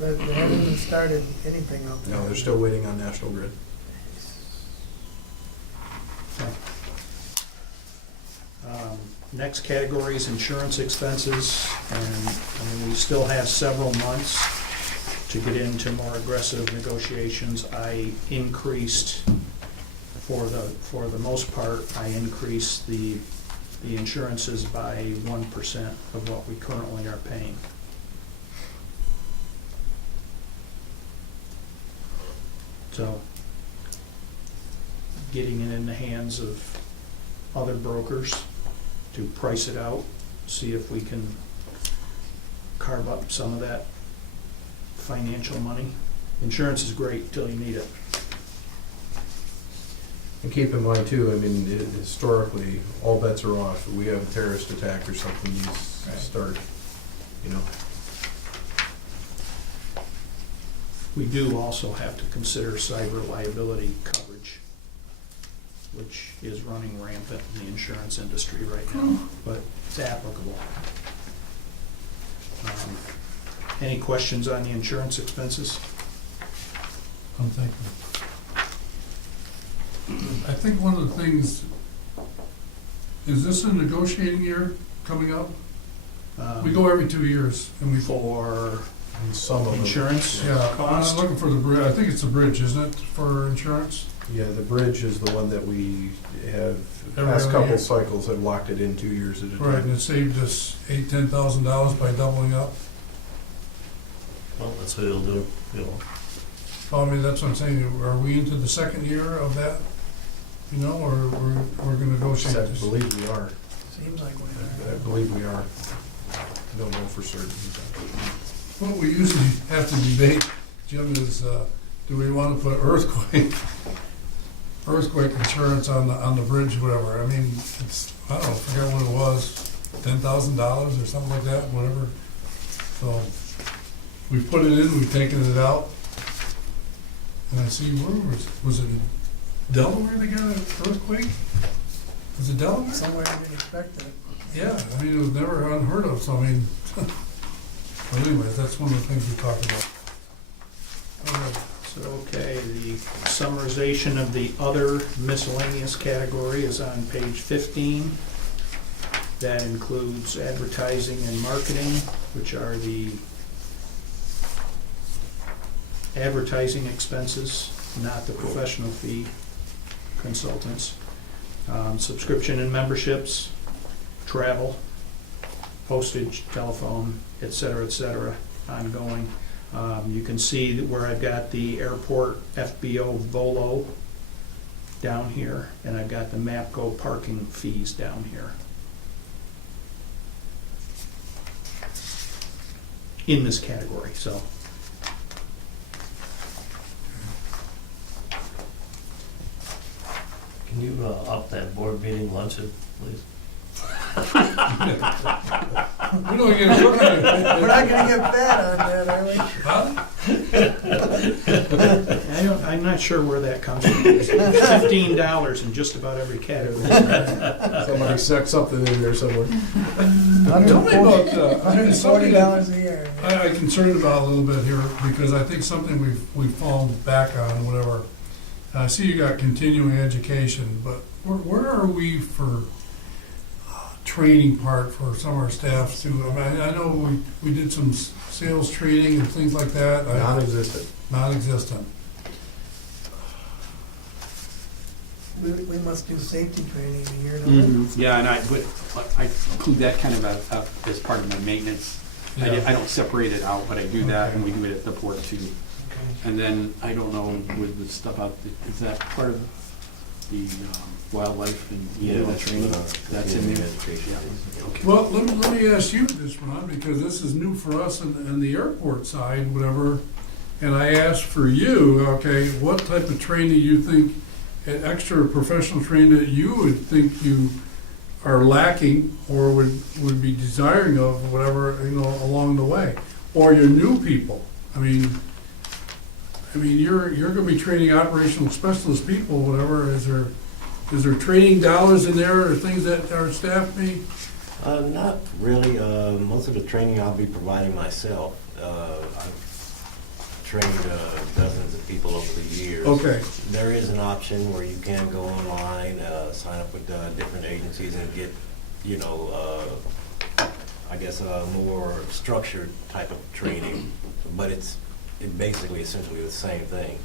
They haven't even started anything out there. No, they're still waiting on National Grid. Next category is insurance expenses, and I mean, we still have several months to get into more aggressive negotiations. I increased, for the most part, I increased the insurances by 1% of what we currently are paying. So, getting it in the hands of other brokers to price it out, see if we can carve up some of that financial money. Insurance is great till you need it. And keep in mind too, I mean, historically, all bets are off. If we have a terrorist attack or something, you start, you know. We do also have to consider cyber liability coverage, which is running rampant in the insurance industry right now, but it's applicable. Any questions on the insurance expenses? I'm thinking. I think one of the things, is this a negotiating year coming up? We go every 2 years and we. For And some of them. insurance Yeah, cost? I'm looking for the bridge, I think it's the bridge, isn't it, for insurance? Yeah, the bridge is the one that we have, Every past other couple year. cycles have locked it in 2 years at a Right, and time. it saved us $8,000-10,000 by doubling up. Well, that's what it'll do, you know. Well, I mean, that's what I'm saying, are we into the second year of that? You know, or we're gonna negotiate I this? believe we are. Seems like we I are. believe we are. I don't know for certain. What we usually have to debate, Jim, is, do we wanna put earthquake insurance on the bridge, whatever, I mean, it's, I don't know, I forget what it was, $10,000 or something like that, whatever. So, we've put it in, we've taken it out. And I see, where was it in Delaware they got an earthquake? Was it Delaware? Somewhere we didn't expect that. Yeah, I mean, it was never unheard of, so I mean, but anyways, that's one of the things we talked about. All right. So, okay, the summarization of the other miscellaneous category is on page 15. That includes advertising and marketing, which are the advertising expenses, not the professional fee consultants. Subscription and memberships, travel, postage, telephone, et cetera, ongoing. You can see that where I've got the airport FBO Volo down here, and I've got the MAPCO parking fees down here. In this category, so. Can you up that board meeting luncheon, please? We don't get a cookie. We're not gonna get fat on that, are we? Huh? I'm not sure where that comes from. It's $15 in just about every category. Somebody stuck something in there somewhere. Tell me about, something that $140 a year. I'm concerned about a little bit here, because I think something we've fallen back on, whatever. I see you got continuing education, but where are we for training part for some of our staff too? I mean, I know we did some sales training and things like that. Non-existent. Non-existent. We must do safety training a year, don't we? Mm-hmm. Yeah, and I include that kind of as part of my maintenance. Yeah. I don't separate it out, but I do that, and we do it at the port too. Okay. And then, I don't know, with the stuff out, is that part of the wildlife and training? That's in there? Yeah. Okay. Well, let me ask you this, Ron, because this is new for us in the airport side, whatever. and I asked for you, okay, what type of training you think, an extra professional training that you would think you are lacking or would be desiring of, whatever, along the way, or your new people. I mean, you're gonna be training operational specialist people, whatever. Is there training dollars in there or things that our staff may? Not really. Most of the training I'll be providing myself. I've trained dozens of people over the years. Okay, There is an option where you can go online, sign up with different agencies and get, I guess a more structured type of training. But it basically essentially the same thing.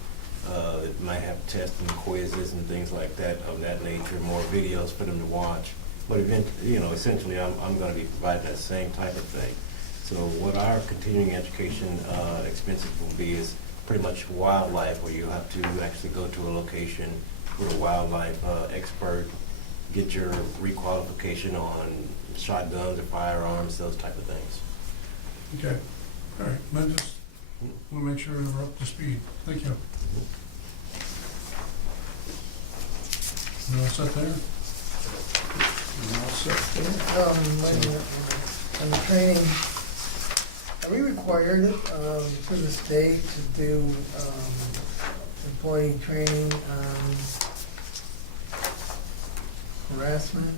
It might have tests and quizzes and things like that of that nature, more videos for them to watch. But essentially I'm going to be providing that same type of thing. So what our continuing education expenses will be is pretty much wildlife, where you have to actually go to a location with a wildlife expert, get your requalification on shotguns or firearms, those type of things. okay, all right. I just want to make sure we're up to speed. Thank you. You all set there? Wait a minute. On the training, are we required through the state to do employee training on harassment,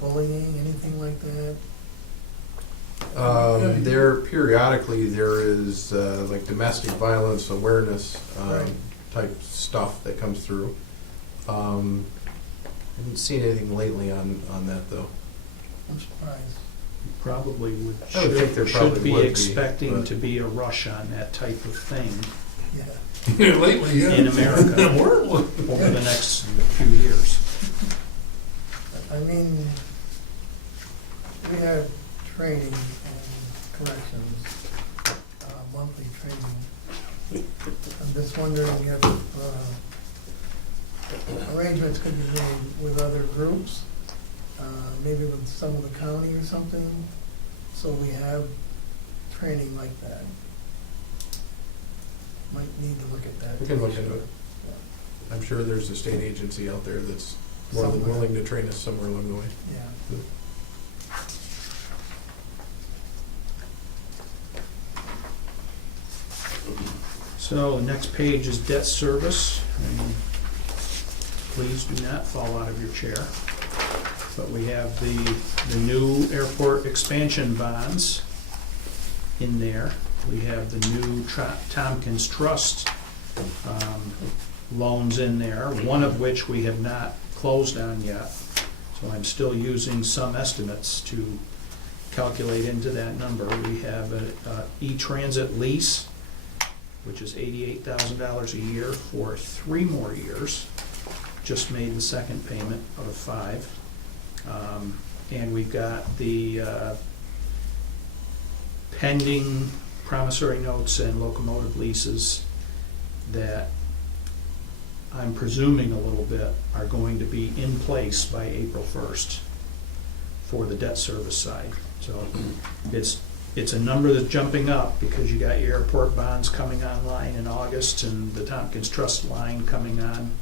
bullying, anything like that? Periodically there is like domestic violence awareness Right. type stuff that comes through. Haven't seen anything lately on that though. I'm surprised. Probably I would think there should probably be would be, expecting but- to be a rush on that type of thing Yeah. Lately, yeah. in America We're- over the next few years. I mean, we had training and corrections, monthly training. I'm just wondering if arrangements could be made with other groups, maybe with some of the county or something, so we have training like that. Might need to look at that. We can look into it. I'm sure there's a state agency out there that's more than Somewhere. willing to train us somewhere along the way. Yeah. So the next page is debt service. And please do not fall out of your chair. But we have the new airport expansion bonds in there. We have the new Tompkins Trust loans in there, one of which we have not closed on yet. So I'm still using some estimates to calculate into that number. We have a E-Transit lease, which is $88,000 a year for 3 more years. Just made the second payment of 5. And we've got the pending promissory notes and locomotive leases that I'm presuming a little bit are going to be in place by April 1st for the debt service side. So it's a number that's jumping up because you got your airport bonds coming online in August and the Tompkins Trust line coming on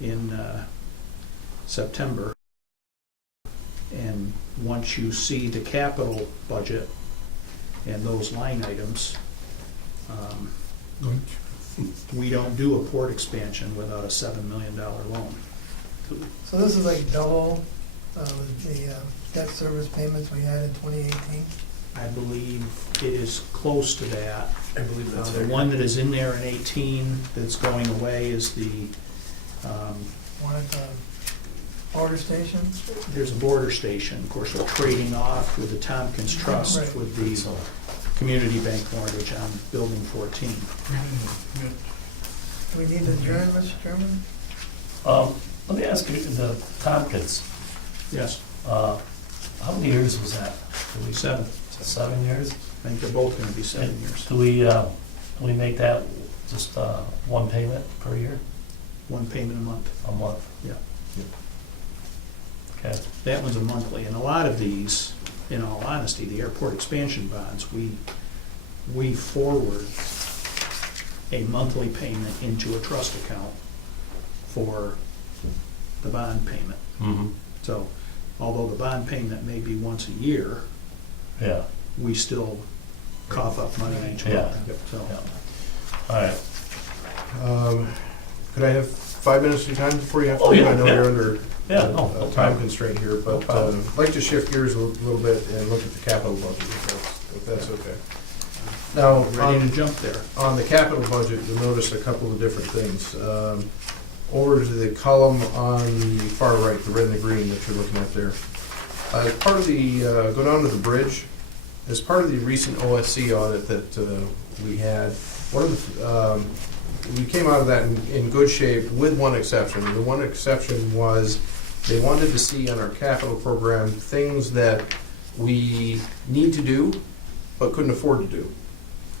in September. And once you see the capital budget and those line items, we don't do a port expansion without a $7 million loan. So this is like double the debt service payments we had in 2018? I believe it is close to that. I believe The one that is in there in 18 that's going away is the, One at the border station? there's a border station. Of course, we're trading off with the Tompkins Trust Right. with the community bank mortgage on building 14. Do we need to adjourn, Mr. Chairman? Let me ask you, the Tompkins, Yes, how many years was that? 7. 7 years? I think they're both going to be 7 years. Do we make that just one payment per year, One payment a month. a month? Yeah. Okay. That one's a monthly, and a lot of these, in all honesty, the airport expansion bonds, we we forward a monthly payment into a trust account for the bond payment. Mm-hmm. So although the bond payment may be once a year, Yeah, we still cough up money each Yeah. month. So all right. Could I have 5 minutes of your time before you have to Oh, leave? yeah, I know yeah. you're under Yeah, no a time problem. constraint here, but No problem. I'd like to shift gears a little bit and look at the capital budget, if that's okay. Now, ready to jump there. on the capital budget, you'll notice a couple of different things. Over to the column on the far right, the red and the green that you're looking at there. As part of the, go down to the bridge, as part of the recent OSC audit that we had, one of the, we came out of that in good shape with one exception. The one exception was they wanted to see on our capital program things that we need to do but couldn't afford to do.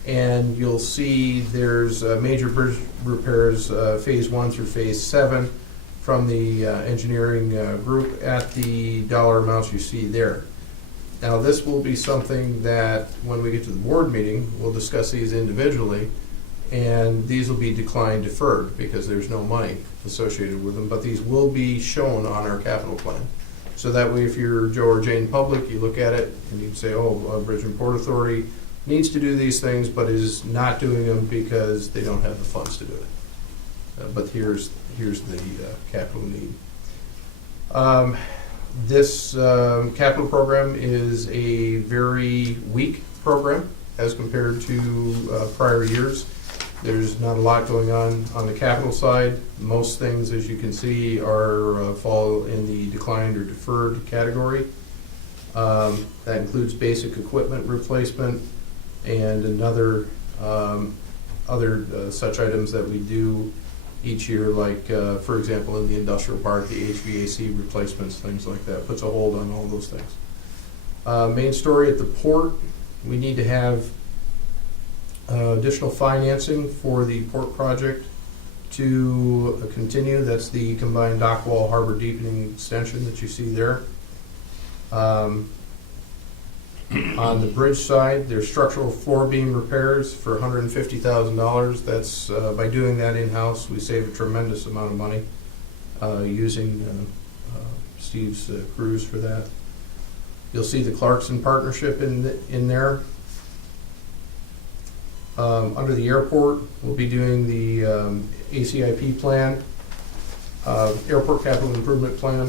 And you'll see there's major bridge repairs, phase 1 through phase 7 from the engineering group at the dollar amounts you see there. Now, this will be something that when we get to the board meeting, we'll discuss these individually, and these will be declined deferred because there's no money associated with them, but these will be shown on our capital plan. So that way, if you're Joe or Jane Public, you look at it and you can say, oh, Bridge and Port Authority needs to do these things, but is not doing them because they don't have the funds to do it. But here's the capital need. This capital program is a very weak program as compared to prior years. There's not a lot going on the capital side. Most things, as you can see, are fall in the declined or deferred category. That includes basic equipment replacement and other such items that we do each year, like, for example, in the industrial park, the HVAC replacements, things like that. Puts a hold on all those things. Main story at the port, we need to have additional financing for the port project to continue. That's the combined dock wall harbor deepening extension that you see there. On the bridge side, there's structural floor beam repairs for $150,000. That's by doing that in-house, we save a tremendous amount of money using Steve's crews for that. You'll see the Clarkson partnership in there. Under the airport, we'll be doing the ACIP plan, airport capital improvement plan.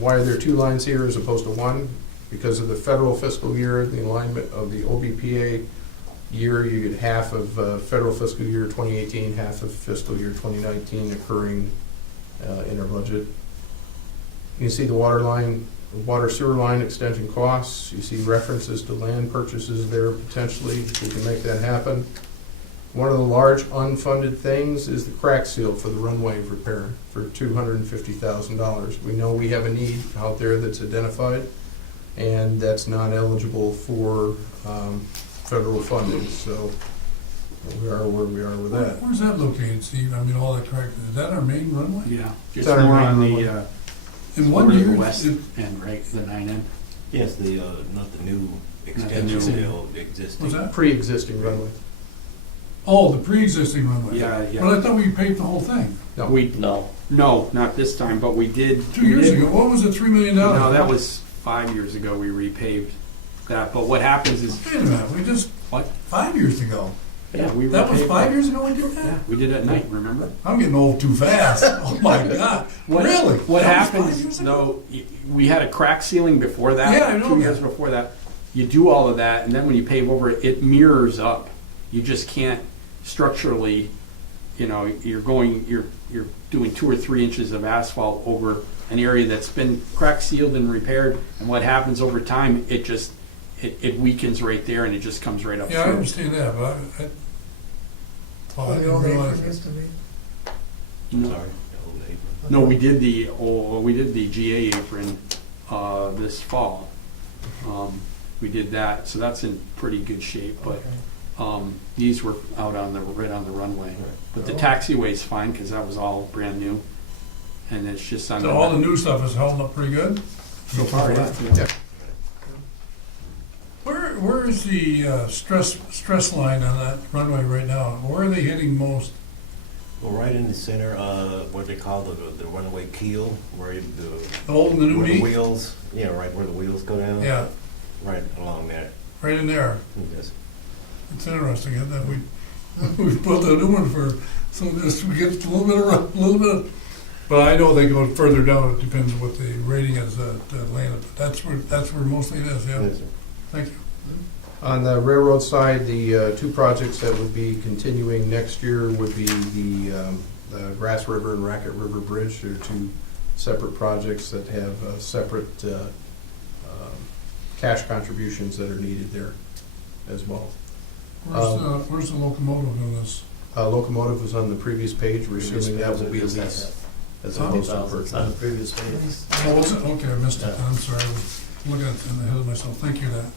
Why are there 2 lines here as opposed to 1? Because of the federal fiscal year, the alignment of the OBPA year, you get half of federal fiscal year 2018, half of fiscal year 2019 occurring in our budget. You can see the water sewer line extension costs. You see references to land purchases there potentially. We can make that happen. One of the large unfunded things is the crack seal for the runway repair for $250,000. We know we have a need out there that's identified, and that's not eligible for federal funding, so we are where we are with that. Where's that located, Steve? I mean, all that crack, is that our main runway? Yeah, It's it's on our more main on runway. the In one over year, the west if- end, right, the 9 end. Yes, not the new the extension, new- the existing. what's that? Pre-existing runway. Oh, the pre-existing runway. Yeah, yeah. Well, I thought we paved the whole thing We, No, no, not this time, but we did. 2 years we did- ago. What was it, $3 million? No, that was 5 years ago we repaved that, but what happens is, Wait a minute, we just, what? 5 years ago. Yeah, we That was repaved 5 that. years ago we did Yeah, that? we did it at night, remember? I'm getting old too fast. Oh my God. Really? What That was 5 happens, years ago? though, we had a crack ceiling before that. Yeah, I know 2 years that. before that. You do all of that, and then when you pave over it, it mirrors up. You just can't structurally, you're doing 2 or 3 inches of asphalt over an area that's been crack sealed and repaired, and what happens over time, it weakens right there, and it just comes right up Yeah, I through. understand that, but I The didn't old realize apron it. used to be. No. Sorry, the old apron. No, we did the GA apron this fall. We did that, so that's in pretty good shape. But these were out right on the runway. But the taxiway's fine because that was all brand new, and it's just on So all the new stuff is holding up pretty good? so far. Yeah. Yeah. where is the stress line on that runway right now? Where are they hitting most? Well, right in the center, what they call the runway keel, where the The old and the new where the meat? wheels, right where the wheels go down. Yeah, Right along there. right in there. Yes. It's interesting, isn't it? We built a new one for, so this, we get a little bit. But I know they go further down, it depends what the rating is at Atlanta, but that's where mostly it is, yeah. Yes, sir. Thank you. On the railroad side, the two projects that would be continuing next year would be the Grass River and Racket River Bridge. They're two separate projects that have separate cash contributions that are needed there as well. Where's the locomotive in this? Locomotive was on the previous page. We're assuming that will be a Previous lease page. as Huh? opposed to It's on the purchase. previous page. Oh, was it? Okay, I missed it. Yeah. I'm sorry. I was looking at it ahead of myself. Thank you, Dan.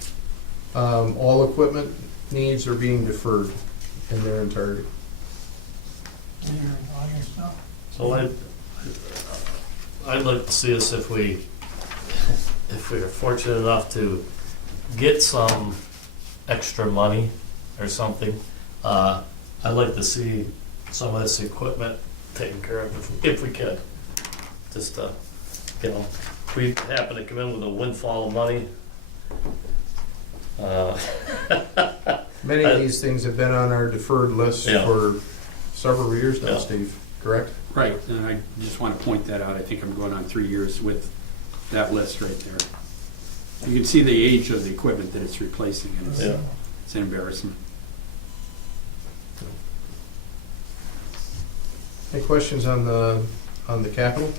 All equipment needs are being deferred in their entirety. So I'd like to see us, if we are fortunate enough to get some extra money or something, I'd like to see some of this equipment taken care of if we could. Just, if we happen to come in with a windfall of money, Many of these things have been on our deferred list Yeah. for several years now, Yeah. Steve, correct? Right, and I just want to point that out. I think I'm going on 3 years with that list right there. You can see the age of the equipment that it's replacing, and Yeah. it's an embarrassment. Any questions on the capital?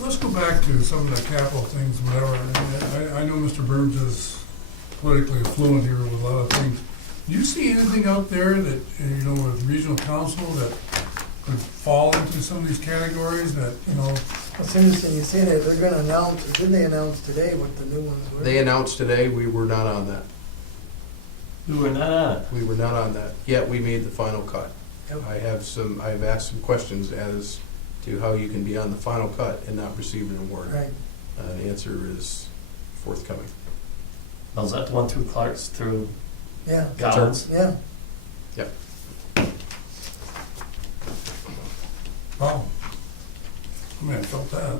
Let's go back to some of the capital things, whatever. I know Mr. Burns is politically fluent here with a lot of things. Do you see anything out there that, with regional council that could fall into some of these categories that, It's interesting, you say that, they're gonna announce, or didn't they announce today what the new ones were? They announced today, we were not on that. we were not on it. We were not on that, yet we made the final cut. Yep. I've asked some questions as to how you can be on the final cut and not receive an award. Right, The answer is forthcoming. Was that the one through Clark's, through yeah, Gowans? yeah. wow. I mean, I felt that.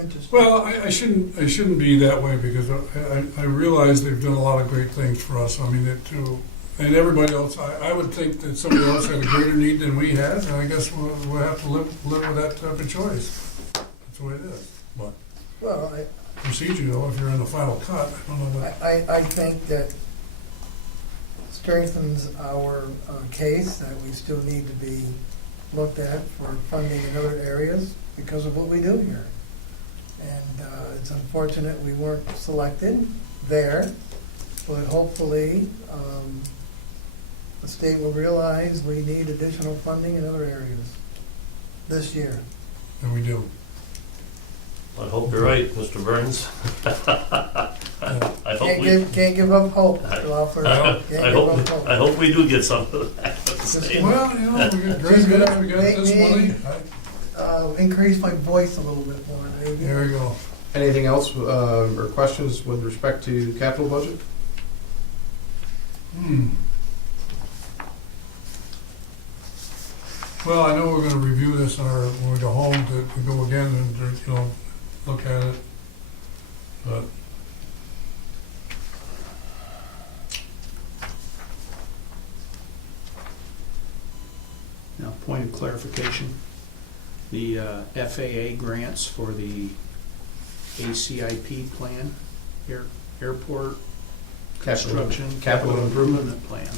Interesting. Well, I shouldn't be that way because I realize they've done a lot of great things for us. I mean, and everybody else, I would think that somebody else had a greater need than we had, and I guess we'll have to live with that type of choice. That's the way it is. But Well, procedure, though, if you're in the final cut, I don't know what. I think that strengthens our case that we still need to be looked at for funding in other areas because of what we do here. And it's unfortunate we weren't selected there, but hopefully the state will realize we need additional funding in other areas this year. And we do. I hope you're right, Mr. Burns. I hope we. Can't give up hope, I- Alfred. I Can't give up hope. hope we do get some of that at the state. Well, we got great guys, we got this money. Increase my voice a little bit more, maybe. There we go. Anything else or questions with respect to capital budget? Well, I know we're gonna review this when we go home to go again and, look at it. But Now, point of clarification, the FAA grants for the ACIP plan, airport construction Capital improvement. plan.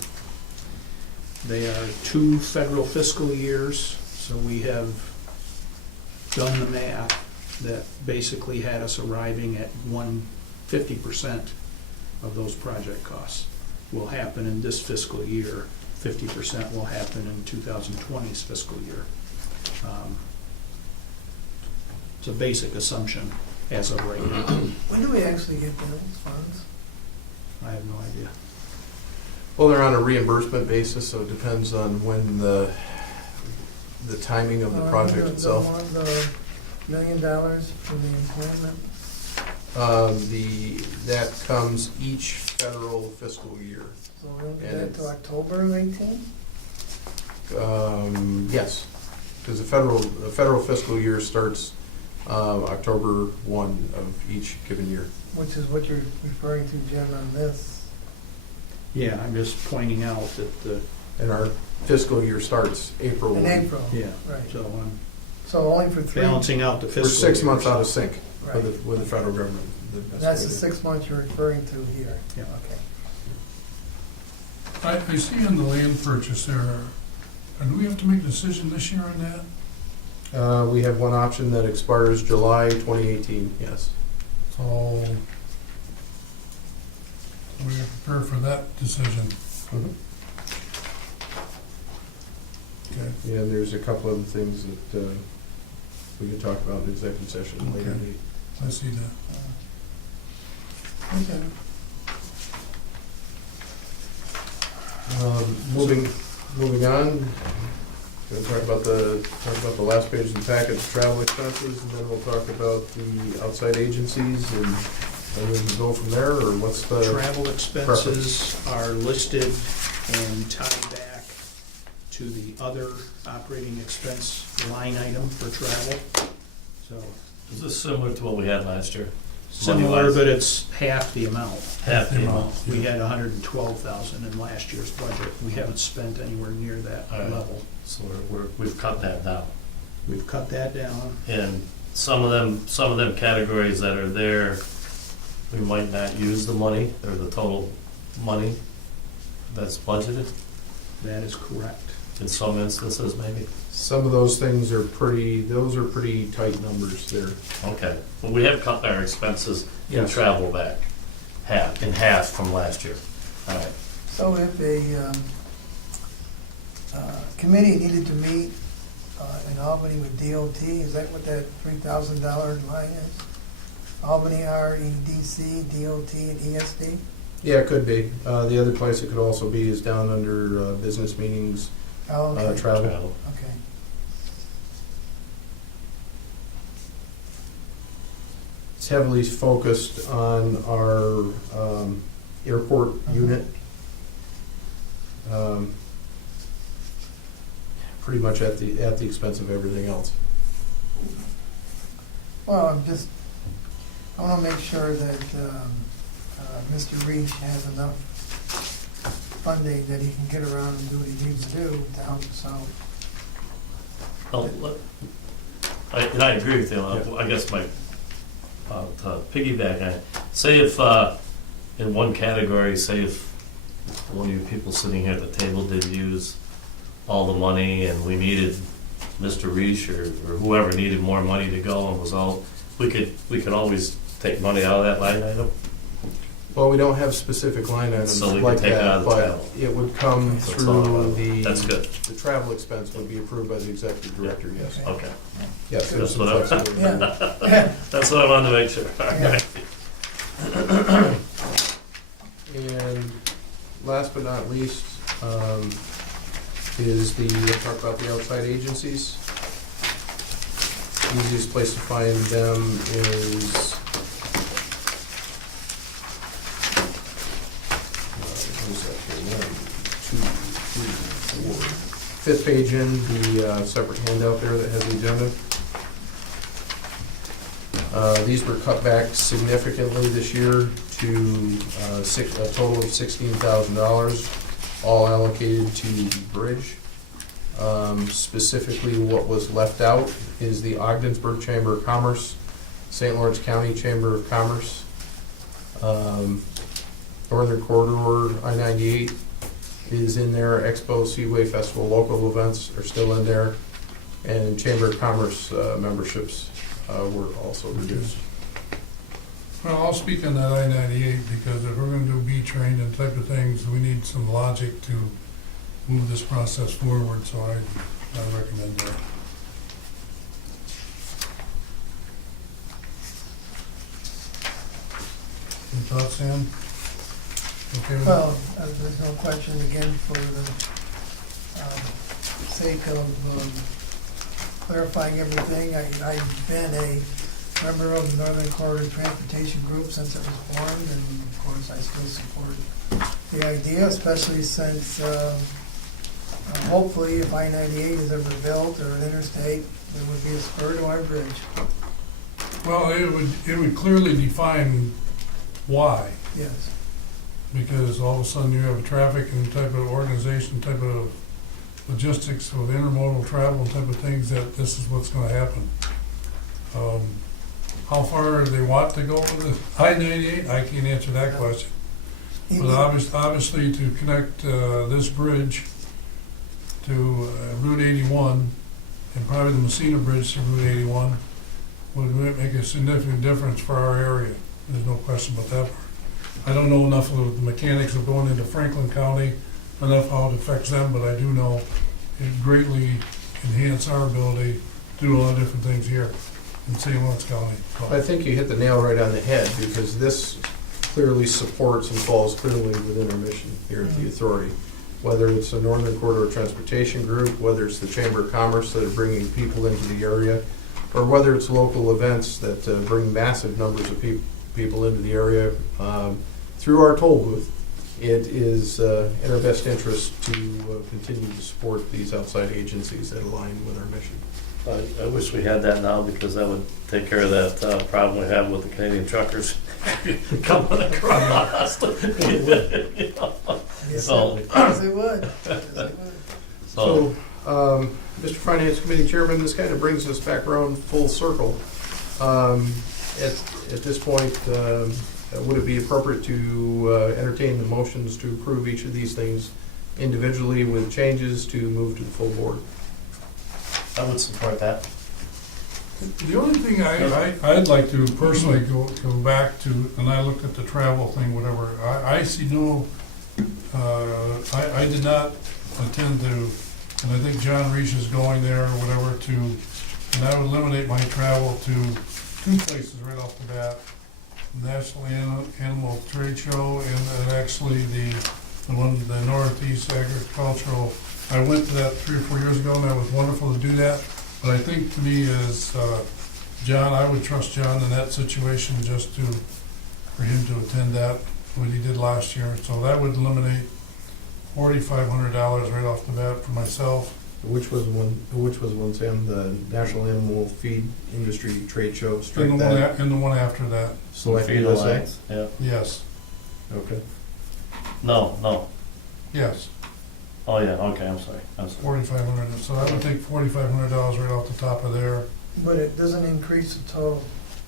They are 2 federal fiscal years, so we have done the math that basically had us arriving at 50% of those project costs will happen in this fiscal year. 50% will happen in 2020's fiscal year. It's a basic assumption as of right now. When do we actually get those funds? I have no idea. Well, they're on a reimbursement basis, so it depends on when the timing of the project itself. The $1 million for the employment That comes each federal fiscal year. So we don't do And that till it's- October of 18? Yes, because the federal fiscal year starts October 1 of each given year. Which is what you're referring to, Jim, on this. Yeah, I'm just pointing out that the, And our fiscal year starts April 1. In April, yeah, right. so I'm So only for 3. balancing out the We're fiscal. 6 year, months so- out of sync Right. with the federal government. That's the 6 months you're referring to here. Yeah. Okay. I see in the land purchase there, do we have to make a decision this year on that? We have one option that expires July 2018, yes. So we have to prepare for that decision. Okay. Yeah, and there's a couple other things that we could talk about in executive session later. Okay. I see that. Okay. Moving on, we'll talk about the last page of the packet, travel expenses, and then we'll talk about the outside agencies, and we can go from there, or what's the? Travel expenses are listed and tied back to the other operating expense line item for travel. So Is this similar to what we had last year? similar, Money-wise? but it's half the amount. Half the amount. We had 112,000 in last year's budget. We haven't spent anywhere near that All right. level. So we've cut that down. We've cut that down. And some of them categories that are there, we might not use the money, or the total money that's budgeted, That is correct. in some instances maybe. Some of those things are pretty tight numbers there. Okay, but we have cut our expenses in Yes. travel back, in half from last year. All right, So if a committee needed to meet in Albany with DOT, is that what that $3,000 line is? Albany, REDC, DOT, and ESD? Yeah, it could be. The other place it could also be is down under business meetings, Oh, okay. travel. travel. Okay. It's heavily focused on our airport unit. Pretty much at the expense of everything else. Well, I want to make sure that Mr. Reach has enough funding that he can get around and do what he needs to do to help us out. And I agree with you. I guess to piggyback on it, say if in one category, say if one of you people sitting here at the table did use all the money and we needed Mr. Reach or whoever needed more money to go and was all, we could always take money out of that line item. Well, we don't have specific line items So we can like take it out that, of the but travel. it would come That's all through right. the. That's good. The travel expense would be approved by the executive director, yes. Okay, Yes, there's That's some what flexibility. Yeah. that's what I wanted to make sure. Yeah. And last but not least, we'll talk about the outside agencies. Easiest place to find them is, what is that here? 1, 2, 3, 4. Fifth page in, the separate handout there that has the agenda. These were cut back significantly this year to a total of $16,000, all allocated to the bridge. Specifically, what was left out is the Ogdensburg Chamber of Commerce, St. Lawrence County Chamber of Commerce, Northern Corridor, I-98 is in there, Expo, Seaway Festival, local events are still in there, and Chamber of Commerce memberships were also reduced. Well, I'll speak on that I-98 because if we're gonna do B-train and type of things, we need some logic to move this process forward, so I recommend that. Any thoughts, Sam? Okay with that? Well, there's no question, again, for the sake of clarifying everything, I've been a member of the Northern Corridor Transportation Group since it was formed, and of course, I still support the idea, especially since, hopefully, if I-98 is ever built or an interstate, there would be a spur to our bridge. Well, it would clearly define why, Yes. because all of a sudden you have a traffic and type of organization, type of logistics with intermodal travel and type of things that this is what's gonna happen. How far do they want to go with the I-98? I can't answer that question. But obviously to connect this bridge to Route 81 and probably the Messina Bridge to Route 81 would make a significant difference for our area. There's no question about that part. I don't know enough of the mechanics of going into Franklin County, enough how it affects them, but I do know it greatly enhances our ability to do a lot of different things here in St. Lawrence County. I think you hit the nail right on the head, because this clearly supports and falls clearly within our mission here at the authority. Whether it's the Northern Corridor Transportation Group, whether it's the Chamber of Commerce that are bringing people into the area, or whether it's local events that bring massive numbers of people into the area through our toll booth, it is in our best interest to continue to support these outside agencies that align with our mission. I wish we had that now, because that would take care of that problem we have with the Canadian truckers coming across. Yes, So- yes, it would. Yes, it would. So, Mr. Finance Committee Chairman, this kind of brings us back around full circle. At this point, would it be appropriate to entertain the motions to approve each of these things individually with changes to move to the full board? I would support that. The only thing I'd like to personally go back to, and I looked at the travel thing, whatever, I see no, I did not intend to, and I think John Reach is going there or whatever to, and I would eliminate my travel to 2 places right off the bat. National Animal Trade Show and actually the Northeast Agricultural. I went to that 3 or 4 years ago, and that was wonderful to do that. But I think to me as John, I would trust John in that situation just for him to attend that, what he did last year. So that would eliminate $4,500 right off the bat for myself. Which was one, Sam? The National Animal Feed Industry Trade Show. Strike And that. the one after that. Select Feed USA? Alliance, yeah. Yes, Okay. No. yes, Oh, yeah, okay, I'm sorry. 4,500. So I would take $4,500 right off the top of there. But it doesn't increase the total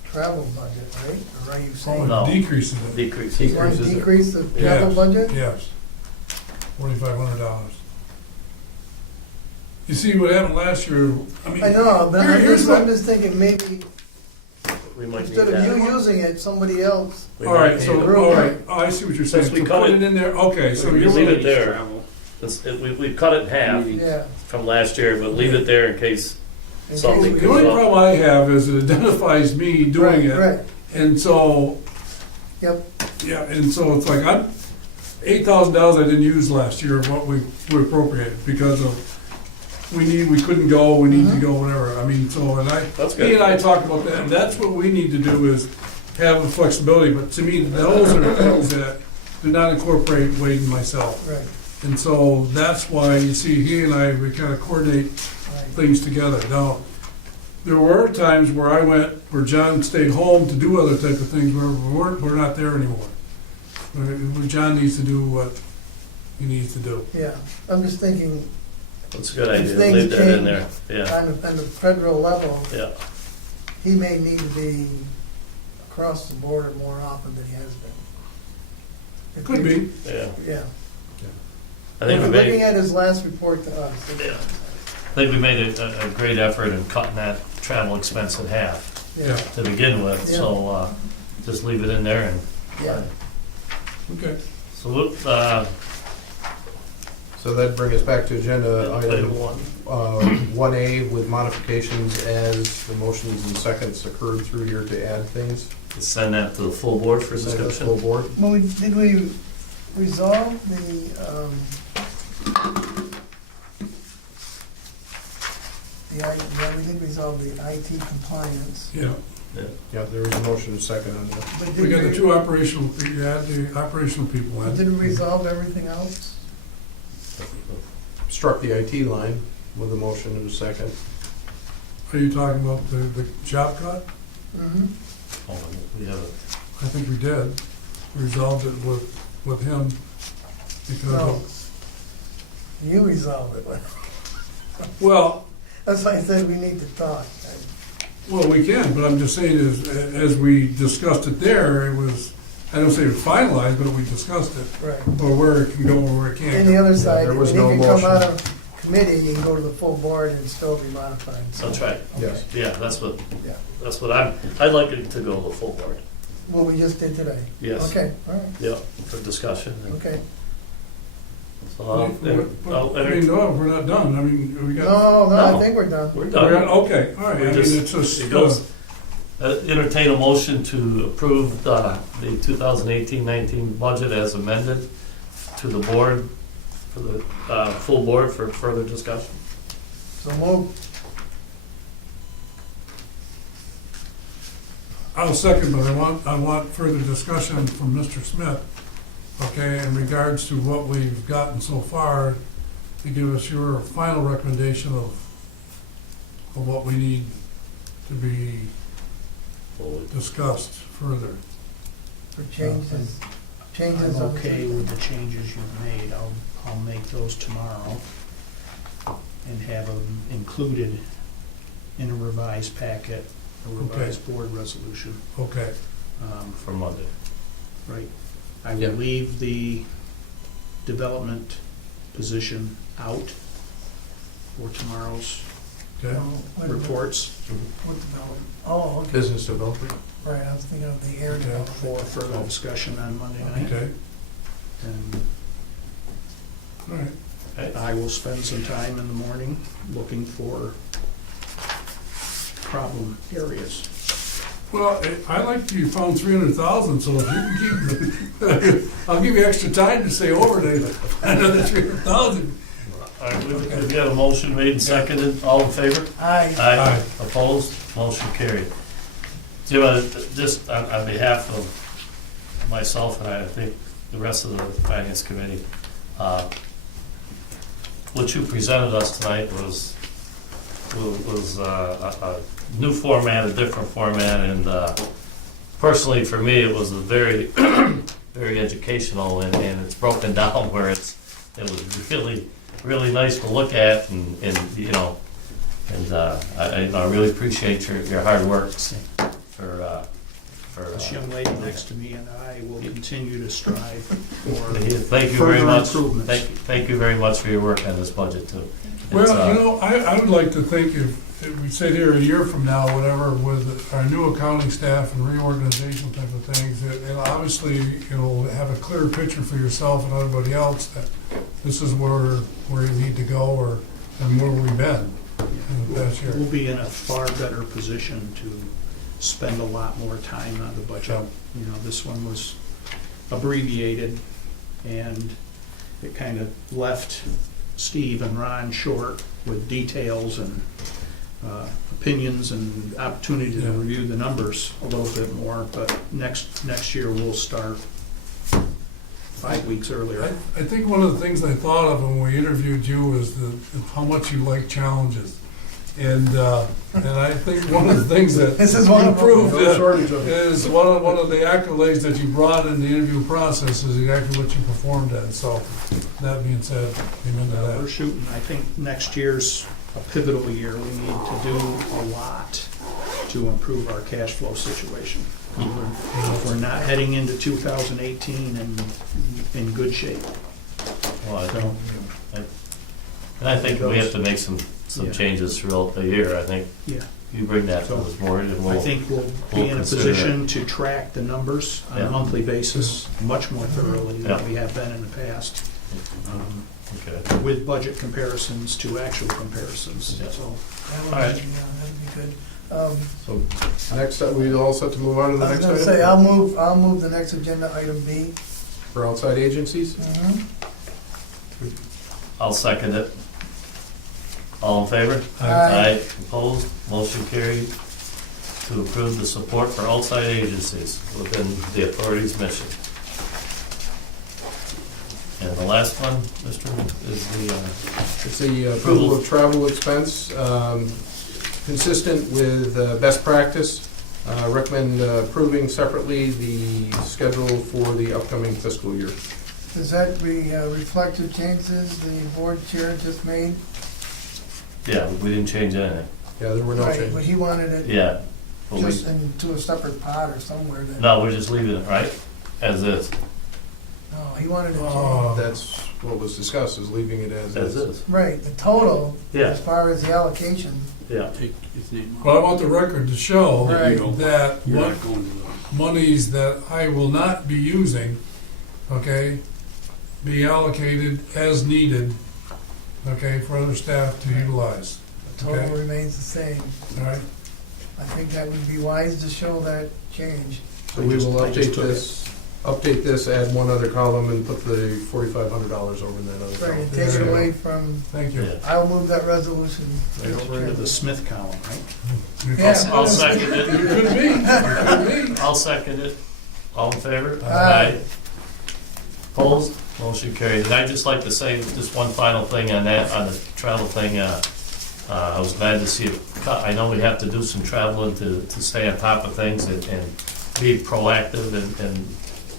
travel budget, right? Or are you Oh, saying? No. it decreases it. Decrease. You want to Decreases it. decrease the Yes, travel budget? Yes, $4,500. You see what happened last year, I mean. I know, but here's I'm what- just thinking maybe We might need instead of that. you using it, somebody else. We All might right, need so, it. all right, oh, I see what you're saying, Since we so cut put it- it in there, okay, so We you're leave it willing, there. We cut it in half Yeah. from last year, but leave it there in case in case Something we- the only problem I have is it identifies me doing it, Right, and so, yep, yeah, and so it's like, $8,000 I didn't use last year of what we appropriated, because of, we couldn't go, we need to go, whatever, I mean, so, and That's he good. and I talked about that, and that's what we need to do is have the flexibility, but to me, those are things that do not incorporate Wade and myself. right, And so that's why you see he and I, we kind of coordinate right. things together. Now, there were times where John stayed home to do other type of things where we're not there anymore. Where John needs to do what he needs to do. Yeah, I'm just thinking That's a good If idea. things Leave that in change- there. Yeah, on the federal level, yeah. he may need to be across the border more often than he has been. It could be. Yeah. Yeah. I think we Looking made. at his last report to us. Yeah. I think we made a great effort in cutting that travel expense in half Yeah, to begin with. So just leave it in there and. yeah. Okay. So look, So that'd bring us back to agenda item item 1. 1A with modifications as the motions and seconds occurred through here to add things. Send that to the full board for Send it to the discussion. full board. Well, did we resolve yeah, we did resolve the IT compliance. Yeah. Yeah, there is a motion and second on that. But We got the did two operational, you had the operational people But in. did we resolve everything else? Struck the IT line with a motion and a second. Are you talking about the job cut? Mm-hmm. Oh, we have a, I think we did. Resolved it with him because No. of, You resolved it. well, That's why I said we need to talk. we can, but I'm just saying is, as we discussed it there, it was, I don't say it was finalized, but we discussed it. Right. Or where it can go or where it And can't the go. other side, there was when no you can come motion. out of committee, you can go to the full board and still be modified. that's right. Yes. Yeah, that's what, Yeah. that's what I'd like it to go to the full board. What we just did today. Yes. Okay, all right, Yeah, for discussion. And okay. so But, I mean, no, we're not done. I mean, we got. No, No. I think we're done. we're We're done. done. Okay, all right. I We mean, just- it's just, It goes, entertain a motion to approve the 2018-19 budget as amended to the board, for the full board for further discussion. So move. I'll second, but I want further discussion from Mr. Smith, okay, in regards to what we've gotten so far, to give us your final recommendation of what we need to be discussed further. For changes, changes I'm of. okay with the changes you've made. I'll make those tomorrow and have them included in a revised packet, a revised board resolution. Okay, For Monday. Right. I Yeah. will leave the development position out for tomorrow's okay. Oh, wait a minute. reports What development? Oh, okay, Business development. right, I was thinking of the air Okay. development. for further discussion on Monday night. Okay, And all right. I will spend some time in the morning looking for problem areas. Well, I like you found 300,000, so if you can keep, I'll give you extra time to stay over to another 300,000. All right, we got a motion made and seconded. All in favor? Aye. Aye. Opposed? Motion carried. Jim, just on behalf of myself and I think the rest of the finance committee, what you presented us tonight was a new format, a different format, and personally for me, it was a very, very educational, and it's broken down where it was really, really nice to look at, and you know, and I really appreciate your hard work for This young lady next to me and I will continue to strive for thank you very further much. improvements. Thank you very much for your work on this budget too. Well, you know, I would like to think if we sit here a year from now, whatever, with our new accounting staff and reorganization type of things, it'll obviously, you'll have a clearer picture for yourself and everybody else that this is where you need to go and where we've been in the past year. We'll be in a far better position to spend a lot more time on the budget. You know, this one was abbreviated, and it kind of left Steve and Ron short with details and opinions and opportunity to Yeah. review the numbers a little bit more, but next year we'll start 5 weeks earlier. I think one of the things I thought of when we interviewed you is how much you like challenges. And I think one of the things that This is one of them. improved No shortage of it. is one of the accolades that you brought in the interview process is exactly what you performed at. So that being said, amen to We're that. shooting, I think next year's a pivotal year. We need to do a lot to improve our cash flow situation. We're not heading into 2018 in good shape. Well, So, and I think we have to make some Yeah. changes throughout the year. I think yeah, you bring that to this board and I we'll, think we'll we'll be in a consider position to track the numbers on Yeah. a monthly basis much more thoroughly Yeah. than we have been in the past, okay. with budget comparisons to actual comparisons, Yeah. so. That would All right. be, yeah, that'd be good. So next up, we all set to move on to the I was next gonna item? say, I'll move the next agenda, item B. For outside agencies? Mhm. I'll second it. All in favor? Aye. Opposed? Motion carried. to approve the support for outside agencies within the authority's mission. And the last one, Mr., is the, It's the approval of travel expense, consistent with best practice. Recommend approving separately the schedule for the upcoming fiscal year. Does that reflect the changes the board chair just made? yeah, we didn't change anything. Yeah, there were no Right, changes. but he wanted it Yeah. But we, just into a separate pot or somewhere that, no, we're just leaving it, right? As is. no, he wanted it Oh. changed. That's what was discussed, is leaving it as As is. is. Right, the total, Yeah, as far as the allocation, yeah. Take his name off. Well, I want the record to show Right. that You're what not going to the. monies that I will not be using, okay, be allocated as needed, okay, for other staff to utilize. the total Okay. remains the same. All right? I think that would be wise to show that change. So we will I just update took it. this, add one other column and put the $4,500 over in that other Right, column. and take it away from, Thank you. Yeah. I'll move that resolution. Right over into the Smith column, right? Yeah. I'll second It it. could be, it could be. I'll second it. All in favor? Aye. Opposed? Motion carried. And I'd just like to say just one final thing on that, on the travel thing. I was glad to see it cut. I know we have to do some traveling to stay on top of things and be proactive and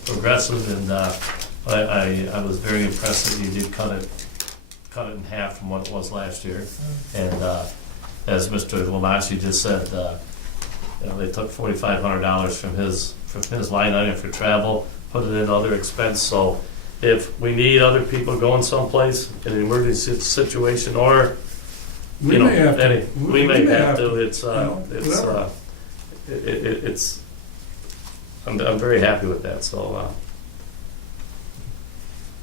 progressive. And I was very impressed that you did cut it in half from what it was last year. And as Mr. Lamashi just said, they took $4,500 from his line item for travel, put it in other expense. So if we need other people going someplace in an emergency situation, or We may have to. we may have to. Whatever. It's. I'm very happy with that. So.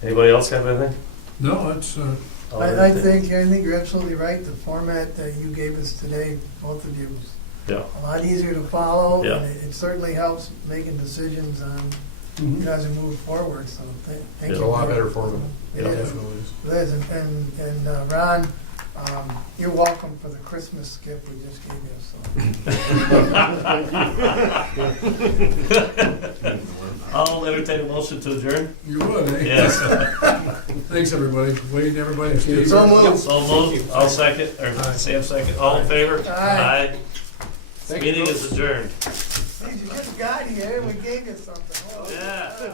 Anybody else have anything? No, it's, I think you're absolutely right. The format that you gave us today, both of you, was Yeah. a lot easier to follow. Yeah. And it certainly helps making decisions on, mhm. as we move forward, so thank you. It's a lot better format. It Yeah. is. Definitely is. It is, and Ron, you're welcome for the Christmas gift we just gave you, so. I'll entertain a motion to adjourn. You would, eh? Yes. Thanks, everybody. Wade, everybody, Steve. So moved. So moved. I'll second, or Sam second. All in favor? Aye. Thank you, Meeting folks. is adjourned. Geez, you just got here and we gave you something. Oh, Yeah.